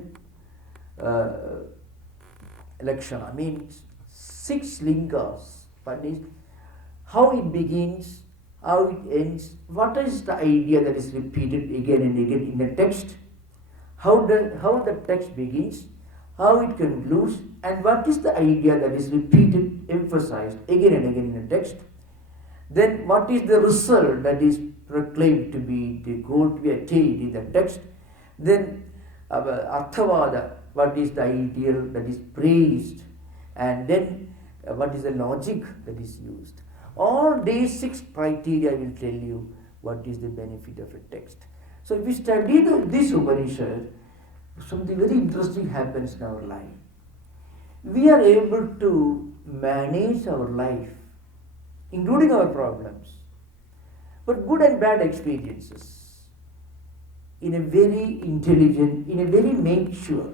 Lakshana, means 6 lingas. One is how it begins, how it ends, what is the idea that is repeated again and again in the text, how the text begins, how it concludes, and what is the idea that is repeated, emphasized again and again in the text. Then what is the result that is proclaimed to be the goal to be attained in the text. Then Arthavada, what is the ideal that is praised, and then what is the logic that is used. All these 6 criteria will tell you what is the benefit of a text. So if we study this Upanishad, something very interesting happens in our life. We are able to manage our life, including our problems, but good and bad experiences, in a very intelligent, in a very mature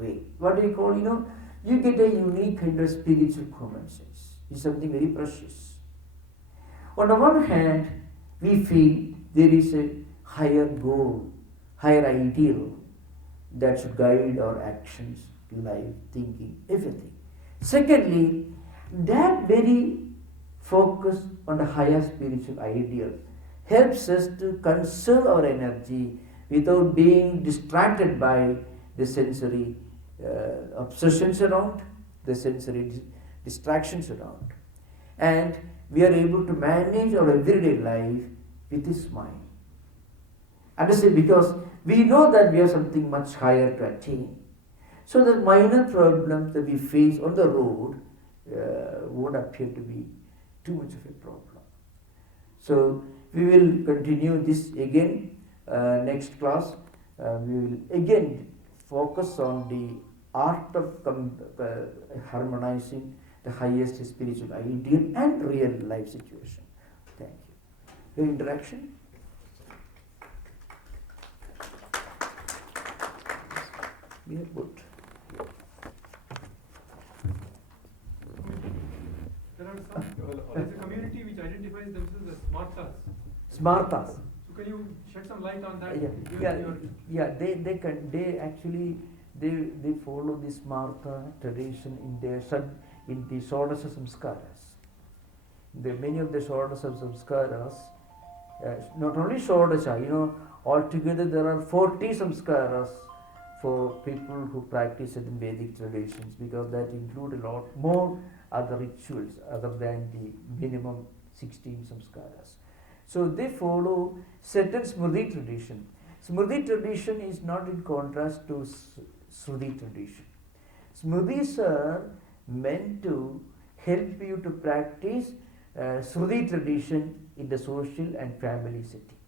way. What do you call, you get a unique kind of spiritual common sense. It's something very precious. On the one hand, we feel there is a higher goal, higher ideal that should guide our actions, life, thinking, everything. Secondly, that very focus on the higher spiritual ideal, helps us to conserve our energy without being distracted by the sensory obsessions around, the sensory distractions around. And we are able to manage our everyday life with a smile. Understand? Because we know that we have something much higher to attain. So the minor problems that we face on the road won't appear to be too much of a problem. So we will continue this again next class. We will again focus on the art of harmonizing the highest spiritual ideal and real life situation. Thank you. Your interaction? We are good. There are there's a community which identifies themselves as smartas. Smartas. So can you shed some light on that? They actually follow the Smarta tradition in the Shodasa Samskaras. Many of the Shodasa Samskaras, not only Shodasa, altogether there are 40 Samskaras for people who practice it in Vedic traditions, because that include a lot more other rituals other than the minimum 16 Samskaras. So they follow certain Smriti tradition. Smriti tradition is not in contrast to Shruti tradition. Smritis are meant to help you to practice Shruti tradition in the social and family setting.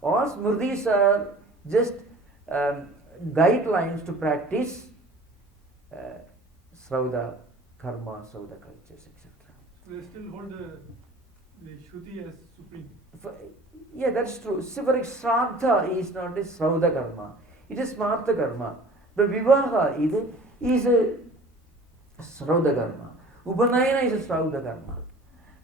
Or Smritis are just guidelines to practice Srauda karma, Srauda cultures, etc. So they still hold the Shruti as supreme. Yeah, that's true. Sivaric Shraddha is not a Srauda karma, it is Smarta karma. But Vivaha is a Srauda karma. Upanayana is a Srauda karma.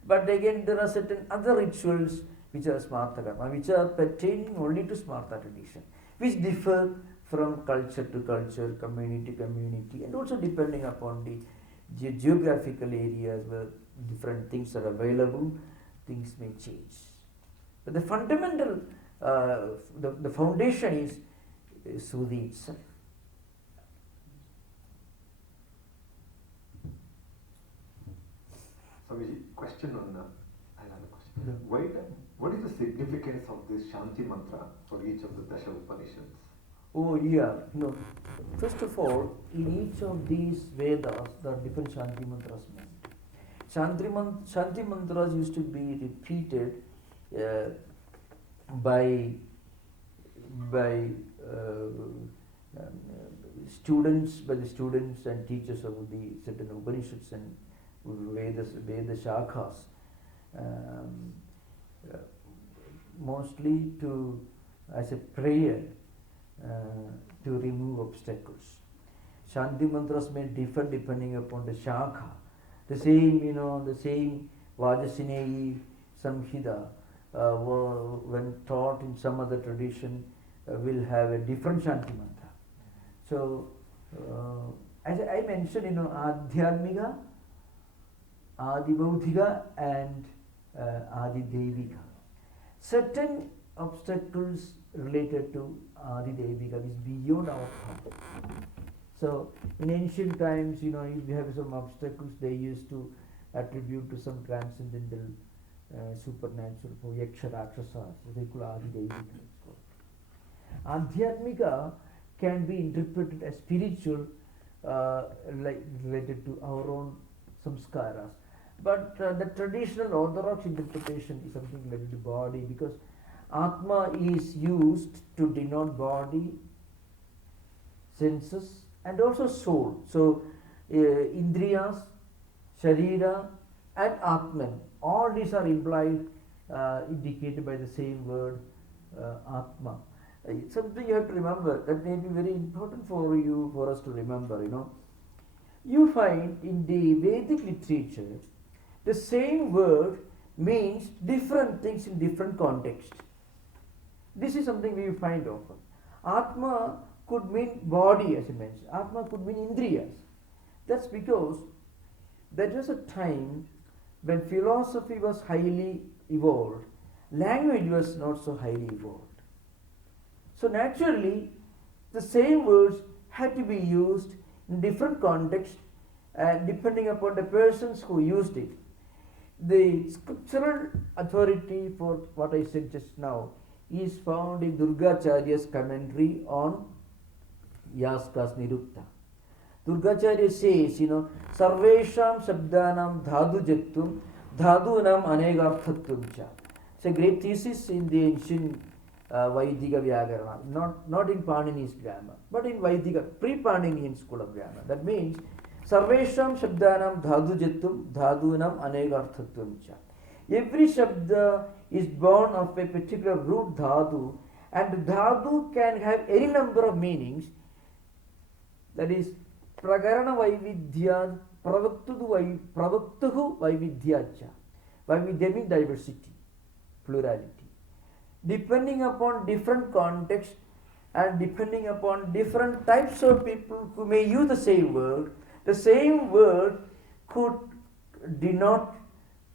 But again, there are certain other rituals which are Smarta karma, which are pertaining only to Smarta tradition, which differ from culture to culture, community to community, and also depending upon the geographical areas where different things are available, things may change. But the fundamental, the foundation is Sruti itself. Swamiji, question on another question. Yeah. What is the significance of this Shanti mantra for each of the Dasha Upanishads? Oh yeah, no. First of all, in each of these Vedas, there are different Shanti mantras meant. Shanti mantras used to be repeated by the students and teachers of the certain Upanishads and Veda Shakhas, mostly as a prayer to remove obstacles. Shanti mantras may differ depending upon the Shakha. The same Vajasineyi Samhita, when taught in some other tradition, will have a different Shanti mantra. So, as I mentioned, Adhyatmika, Adibauddhika and Adidevika. Certain obstacles related to Adidevika is beyond our control. So in ancient times, if you have some obstacles, they used to attribute to some transcendental supernatural for Yaksha Rakshasas. They call Adidevika. Adhyatmika can be interpreted as spiritual, like related to our own samskaras. But the traditional orthodox interpretation is something related to body, because Atma is used to denote body, senses, and also soul. So Indriyas, Sharira, and Atman, all these are implied, indicated by the same word Atma. It's something you have to remember, that may be very important for us to remember. You find in the Vedic literature, the same word means different things in different contexts. This is something we find often. Atma could mean body, as I mentioned. Atma could mean Indriyas. That's because there was a time when philosophy was highly evolved, language was not so highly evolved. So naturally, the same words had to be used in different contexts depending upon the persons who used it. The scriptural authority for what I said just now is found in Durgacharya's commentary on Yaska's Nirukta. Durgacharya says, Sarvesham Shabdanam Dhadu Jattum Dhadunam Anegarthattum cha. It's a great thesis in the ancient Vaidika Vyakarana, not in Panini's grammar, but in Vaidika, pre-Paninian school of grammar. That means Sarvesham Shabdanam Dhadu Jattum Dhadunam Anegarthattum cha. Every Shabda is born of a particular root Dhadu, and Dhadu can have any number of meanings. That is Prakarana Vaividya, Pravaktuhu Vaividyacha. Vaividya means diversity, plurality. Depending upon different contexts and depending upon different types of people who may use the same word could denote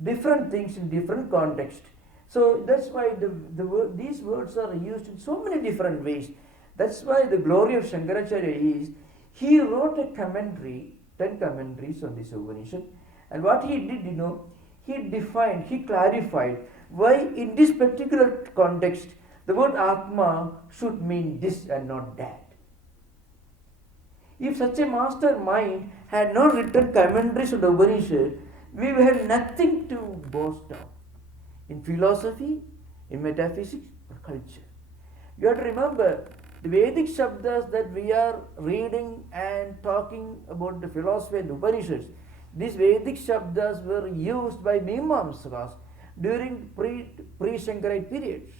different things in different contexts. So that's why these words are used in so many different ways. That's why the glory of Shankaracharya is he wrote a commentary, 10 commentaries on this Upanishad, and what he did, he defined, he clarified why in this particular context the word Atma should mean this and not that. If such a master mind had not written commentaries on the Upanishad, we would have nothing to boast of in philosophy, in metaphysics, or culture. You have to remember, the Vedic Shabdas that we are reading and talking about the philosophy and Upanishads, these Vedic Shabdas were used by Mimamsakas during pre-Shankarite periods.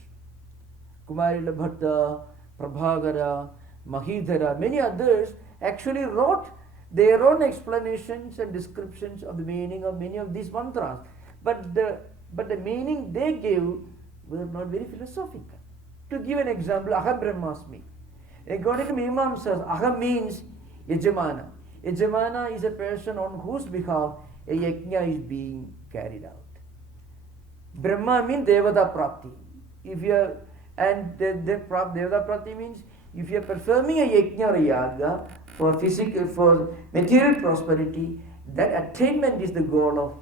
Kumarila Bhatta, Prabhagara, Mahidhara, many others actually wrote their own explanations and descriptions of the meaning of many of these mantras. But the meaning they gave were not very philosophical. To give an example, Aham Brahmasmi. According to Mimamsas, Aham means Yajamana. Yajamana is a person on whose behalf a yajna is being carried out. Brahma means Devata Prapti. Devata Prapti means if you are performing a yajna or a yaga for material prosperity, that attainment is the goal of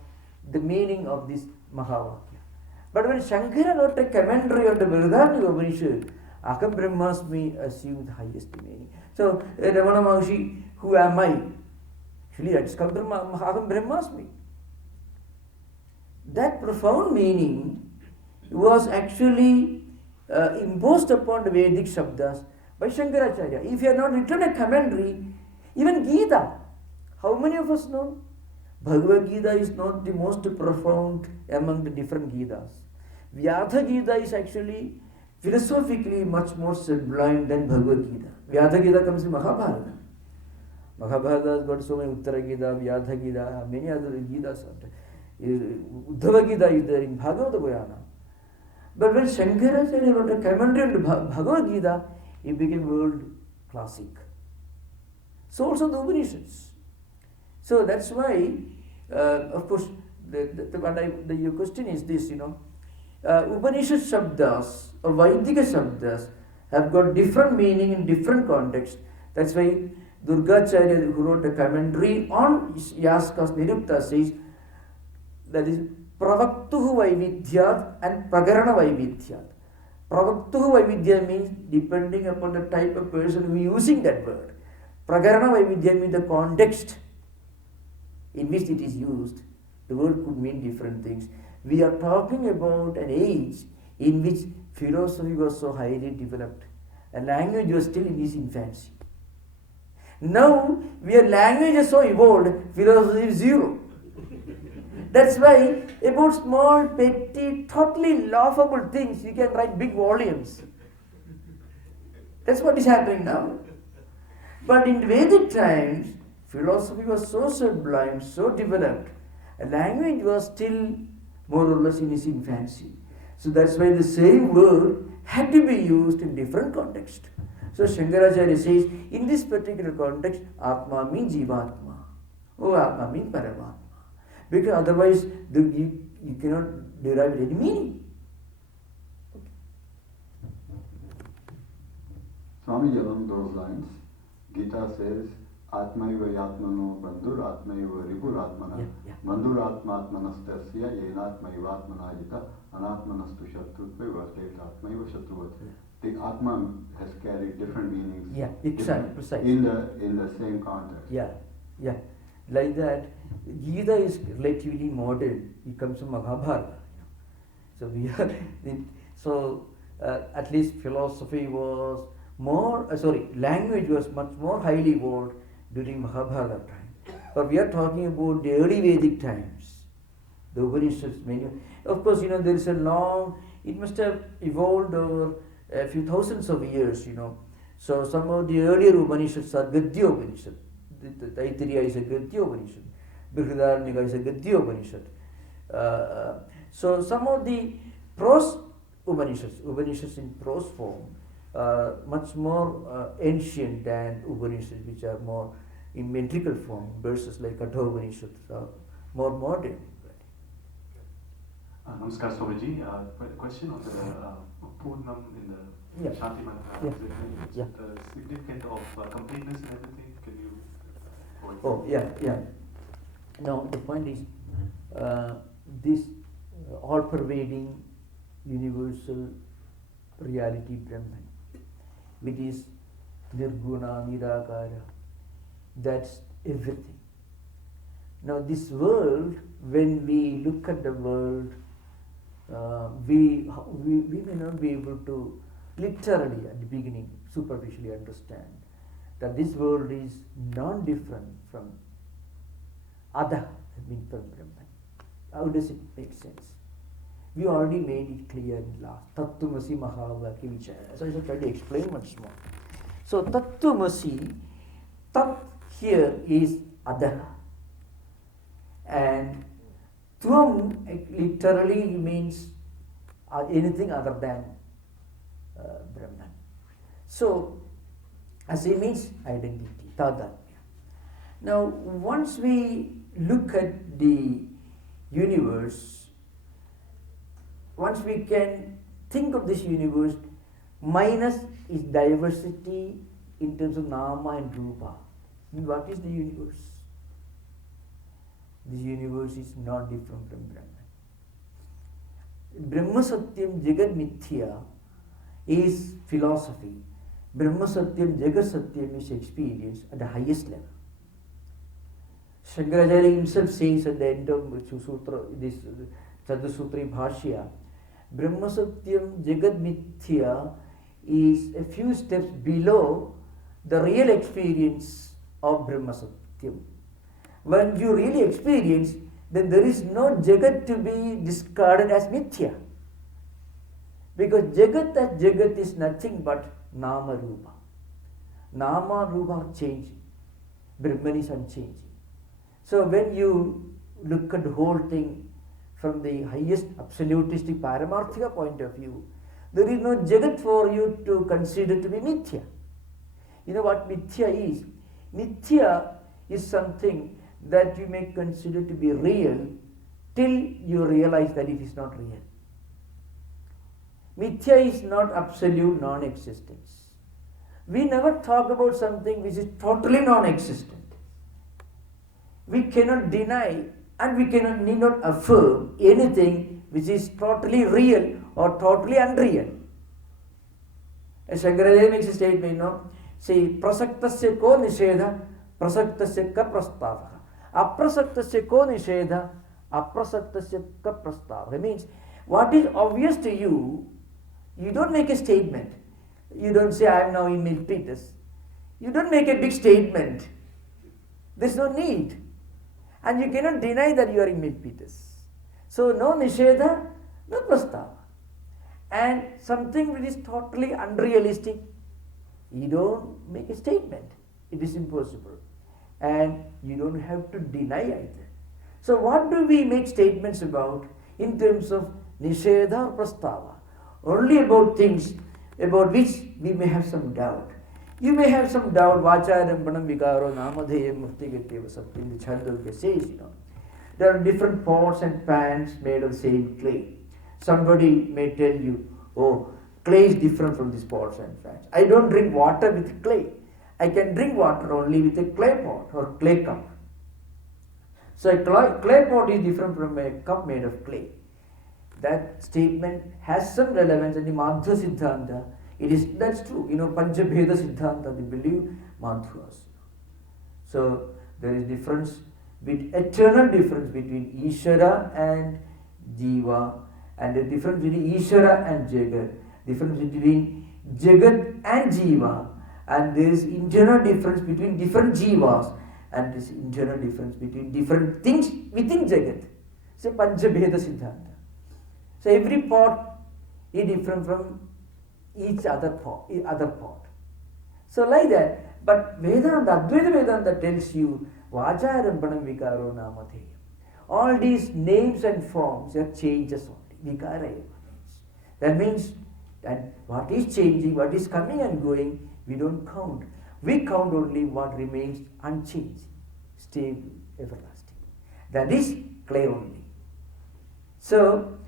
the meaning of this Mahavakya. But when Shankara wrote a commentary on the Vedanta Upanishad, Aham Brahmasmi assumed the highest meaning. So, Ramana Maharshi, who am I? Actually, that's called Aham Brahmasmi. That profound meaning was actually imposed upon the Vedic Shabdas by Shankaracharya. If you have not written a commentary, even Gita, how many of us know? Bhagavad Gita is not the most profound among the different Gitas. Vyadha Gita is actually philosophically much more sublime than Bhagavad Gita. Vyadha Gita comes in Mahabharata. Mahabharata has got so many Uttara Gita, Vyadha Gita, many other Gitas. Uddhava Gita is there in Bhagavad Purana. But when Shankaracharya wrote a commentary on Bhagavad Gita, it became world classic. Source of the Upanishads. So that's why, of course, your question is this, Upanishad Shabdas or Vaidika Shabdas have got different meaning in different contexts. That's why Durgacharya, who wrote a commentary on Yaska's Nirukta, says that is Pravaktuhu Vaividyat and Prakarana Vaividyat. Pravaktuhu Vaividya means depending upon the type of person who is using that word. Prakarana Vaividya means the context in which it is used. The word could mean different things. We are talking about an age in which philosophy was so highly developed and language was still in its infancy. Now, where language is so evolved, philosophy is zero. That's why about small, petty, totally laughable things, you can write big volumes. That's what is happening now. But in Vedic times, philosophy was so sublime, so developed, and language was still more or less in its infancy. So that's why the same word had to be used in different contexts. So Shankaracharya says, in this particular context, Atma means Jivatma. Atma means Paramatma. because otherwise you cannot derive any meaning. Swami, along those lines, Gita says, Atmaiva Yatmano Bandhur Atmaiva Ribur Atmana Bandhur Atma Atmanastasya Yenatmaiva Atmanajita Anatmanastu Shatrutve Vastet Atmaiva Shatruvat. The Atma has carried different meanings Precisely. in the same context. Like that, Gita is relatively modern. It comes from Mahabharata. So we are at least philosophy was more, language was much more highly evolved during Mahabharata time. But we are talking about the early Vedic times. The Upanishads, of course, there is a long, it must have evolved over a few thousands of years, So some of the earlier Upanishads are Gadya Upanishad. The Taittiriya is a Gadya Upanishad. Brihadaranyaka is a Gadya Upanishad. So some of the prose Upanishads in prose form, much more ancient than Upanishads which are more in metrical form, verses like Katha Upanishads are more modern. Namaskar Swamiji. Question on the Purnam in the Shanti Mantra. Significant of completeness and everything. Can you? Now the point is this all-pervading universal reality Brahman, which is Nirguna, Nirakara, that's everything. Now this world, when we look at the world, we may not be able to literally at the beginning superficially understand that this world is non-different from other than from Brahman. How does it make sense? We already made it clear in last Tattwamasi Mahavakya Vichara. So I shall try to explain once more. So Tattwamasi, Tat here is other, and Tvam literally means anything other than Brahman. So as it means identity, Tadatya. Now once we look at the universe, once we can think of this universe, minus is diversity in terms of Nama and Rupa. What is the universe? This universe is not different from Brahman. Brahma Satyam Jagat Mithya is philosophy. Brahma Satyam Jagat Satyam is experience at the highest level. Shankaracharya himself says at the end of this Chatusutra Bhashya, Brahma Satyam Jagat Mithya is a few steps below the real experience of Brahma Satyam. When you really experience, then there is no Jagat to be discarded as Mithya. Because Jagat as Jagat is nothing but Nama Rupa. Nama Rupa are changing. Brahman is unchanging. So when you look at the whole thing from the highest absolutistic paramarthika point of view, there is no Jagat for you to consider to be Mithya. You know what Mithya is? Mithya is something that you may consider to be real till you realize that it is not real. Mithya is not absolute non-existence. We never talk about something which is totally non-existent. We cannot deny and we need not affirm anything which is totally real or totally unreal. As Shankaracharya makes a statement, say, prasaktasya ko nishedha, prasaktasya ka prastava. Aprasaktasya ko nishedha, aprasaktasya ka prastava. It means, what is obvious to you, you don't make a statement. You don't say, I am now in milpitas. You don't make a big statement. There's no need. And you cannot deny that you are in milpitas. So no nishedha, no prastava. And something which is totally unrealistic, you don't make a statement. It is impossible. And you don't have to deny either. So what do we make statements about in terms of nishedha or prastava? Only about things about which we may have some doubt. You may have some doubt, vacha rampanam vikaro namadheya murtigatyeva satyam, the Chandogya says, There are different pots and pans made of the same clay. Somebody may tell you, oh, clay is different from these pots and pans. I don't drink water with clay. I can drink water only with a clay pot or clay cup. So a clay pot is different from a cup made of clay. That statement has some relevance in the Madhva Siddhanta. That's true. Panchabheda Siddhanta, they believe Madhvas. So there is eternal difference between Ishvara and Jiva, and the difference between Ishvara and Jagat, difference between Jagat and Jiva, and there is internal difference between different Jivas, and this internal difference between different things within Jagat. So Panchabheda Siddhanta. So every pot is different from each other pot. So like that, but Vedanta, Advaita Vedanta tells you, Vajarampanam Vikaro Namadheyam. All these names and forms are changes only. Vikara. That means that what is changing, what is coming and going, we don't count. We count only what remains unchanged, stable, everlasting. That is clay only. So,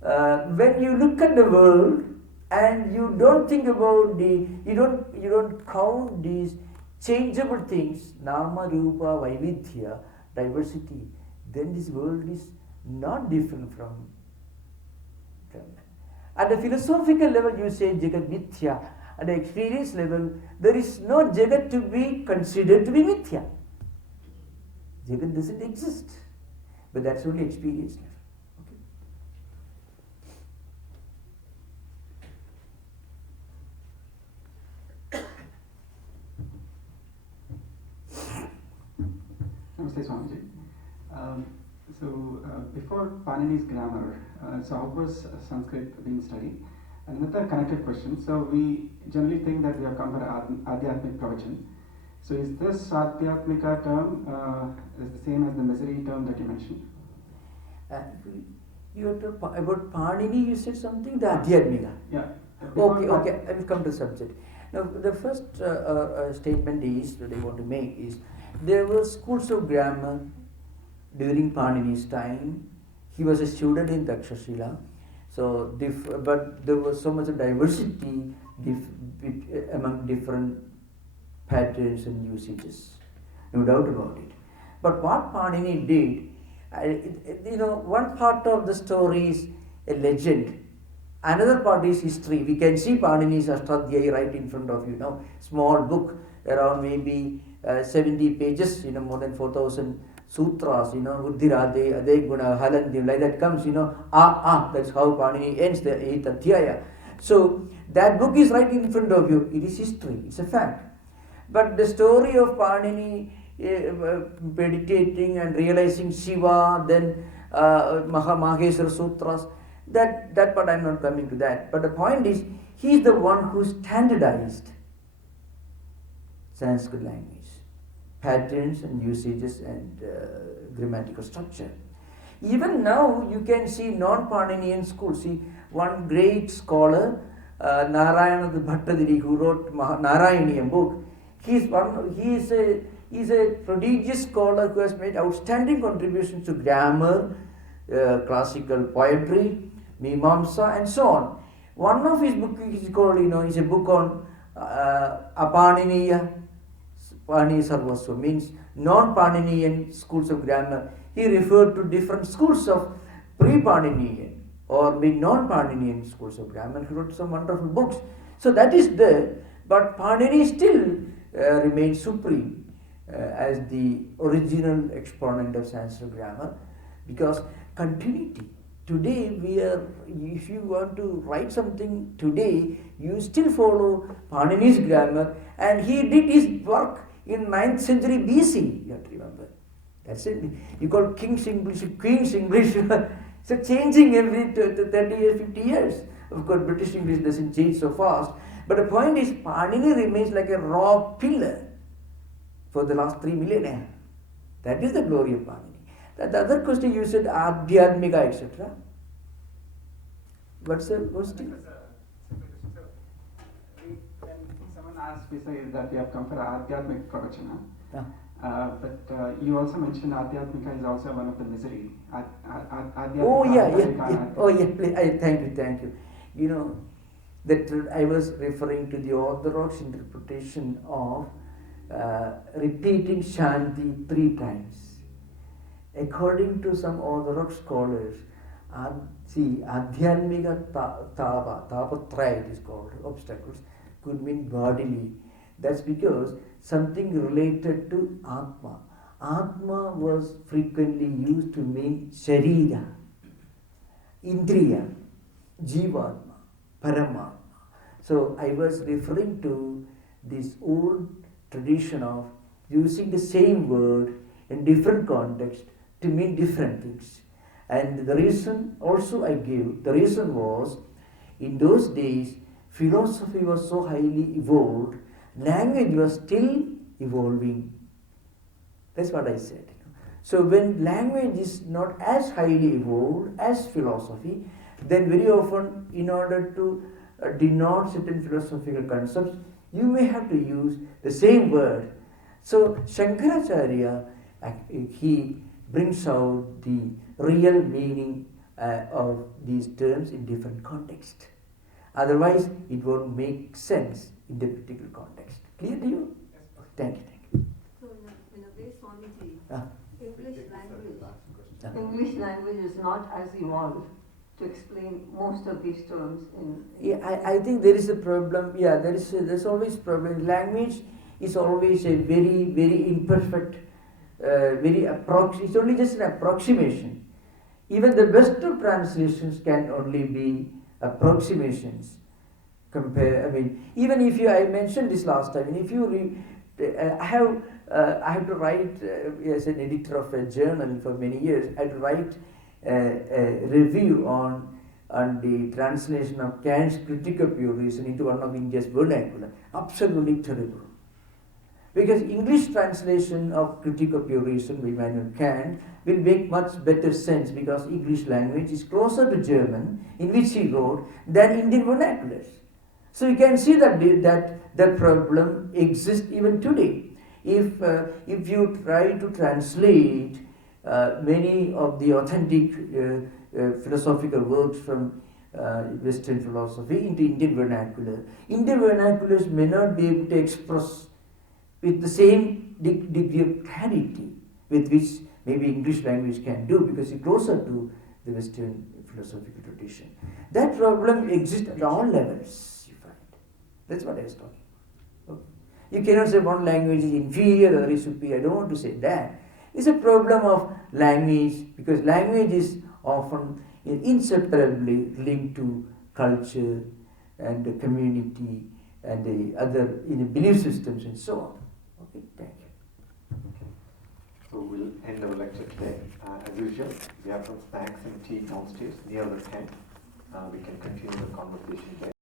when you look at the world and you don't think about you don't count these changeable things, nama, rupa, vaividhya, diversity, then this world is not different from them. At the philosophical level, you say Jagat Mithya. At the experience level, there is no Jagat to be considered to be Mithya. Jagat doesn't exist. But that's only experience level. Namaste, Swamiji. Before Panini's grammar, so how was Sanskrit being studied? Another connected question. So we generally think that we have come from Adhyatmik Pravachan. So is this Adhyatmika term is the same as the misery term that you mentioned? You about Panini, you said something, the Adhyatmika. Yeah. Okay, I will come to the subject. Now, the first statement is that I want to make is there were schools of grammar during Panini's time. He was a student in Takshashila. So, but there was so much diversity among different patterns and usages, no doubt about it. But what Panini did, one part of the story is a legend, another part is history. We can see Panini's Ashtadhyayi right in front of you now. Small book, around maybe 70 pages, more than 4,000 sutras, Uddhirade, Adeguna, Halandim, like that comes, that's how Panini ends the 8th Adhyaya. So that book is right in front of you. It is history, it's a fact. But the story of Panini meditating and realizing Shiva, then Maheshwara Sutras, that part I'm not coming to that. But the point is, he is the one who standardized Sanskrit language, patterns and usages and grammatical structure. Even now, you can see non-Paninian schools. See, one great scholar, Narayana Bhattadiri, who wrote Narayanian book, he is a prodigious scholar who has made outstanding contributions to grammar, classical poetry, Mimamsa, and so on. One of his books is called, is a book on Apaniniya, Pani Sarvasva, means non-Paninian schools of grammar. He referred to different schools of pre-Paninian or non-Paninian schools of grammar. He wrote some wonderful books. So that is there, but Panini still remains supreme as the original exponent of Sanskrit grammar, because continuity. Today if you want to write something today, you still follow Panini's grammar, and he did his work in 9th century BC, you have to remember. That's it. You call King's English, Queen's English. So changing every 30 years, 50 years. Of course, British English doesn't change so fast. But the point is, Panini remains like a raw pillar for the last 3 millennia. That is the glory of Panini. The other question you said, Adhyatmika, etc. What's the question? When someone asks, we say that we have come for Adhyatmik Pravachana. But you also mentioned Adhyatmika is also one of the misery. Oh yeah. Oh yeah. Thank you. You know that I was referring to the orthodox interpretation of repeating Shanti 3 times. According to some orthodox scholars, Adhyatmika Tapatraya it is called, obstacles, could mean bodily. That's because something related to Atma. Atma was frequently used to mean Sharira, Indriya, Jivatma, Paramatma. So I was referring to this old tradition of using the same word in different context to mean different things. And the reason also I gave, the reason was, in those days, philosophy was so highly evolved, language was still evolving. That's what I said. So when language is not as highly evolved as philosophy, then very often in order to denote certain philosophical concepts, you may have to use the same word. So Shankaracharya, he brings out the real meaning of these terms in different contexts. Otherwise, it won't make sense in the particular context. Clear to you? Yes. Thank you. So in a way, Swamiji, Ah. English language is not as evolved to explain most of these terms in. Yeah, I think there is a problem. Yeah, there's always problem. Language is always a very imperfect, it's only just an approximation. Even the best of translations can only be approximations. Even if I mentioned this last time, if you read, I have to write as an editor of a journal for many years. I had to write a review on the translation of Kant's Critique of Pure Reason into one of India's vernacular. Absolutely terrible. Because English translation of Critique of Pure Reason by Immanuel Kant will make much better sense, because English language is closer to German, in which he wrote, than Indian vernaculars. So you can see that problem exists even today. If you try to translate many of the authentic philosophical works from Western philosophy into Indian vernacular, Indian vernaculars may not be able to express with the same degree of clarity with which maybe English language can do, because it's closer to the Western philosophical tradition. That problem exists at all levels, you find. That's what I was talking about. You cannot say one language is inferior, the other is superior. I don't want to say that. It's a problem of language, because language is often inseparably linked to culture and the community and the other belief systems and so on. Okay, thank you. Okay. So we'll end our lecture today. As usual, we have some snacks and tea downstairs near the tent. We can continue the conversation there.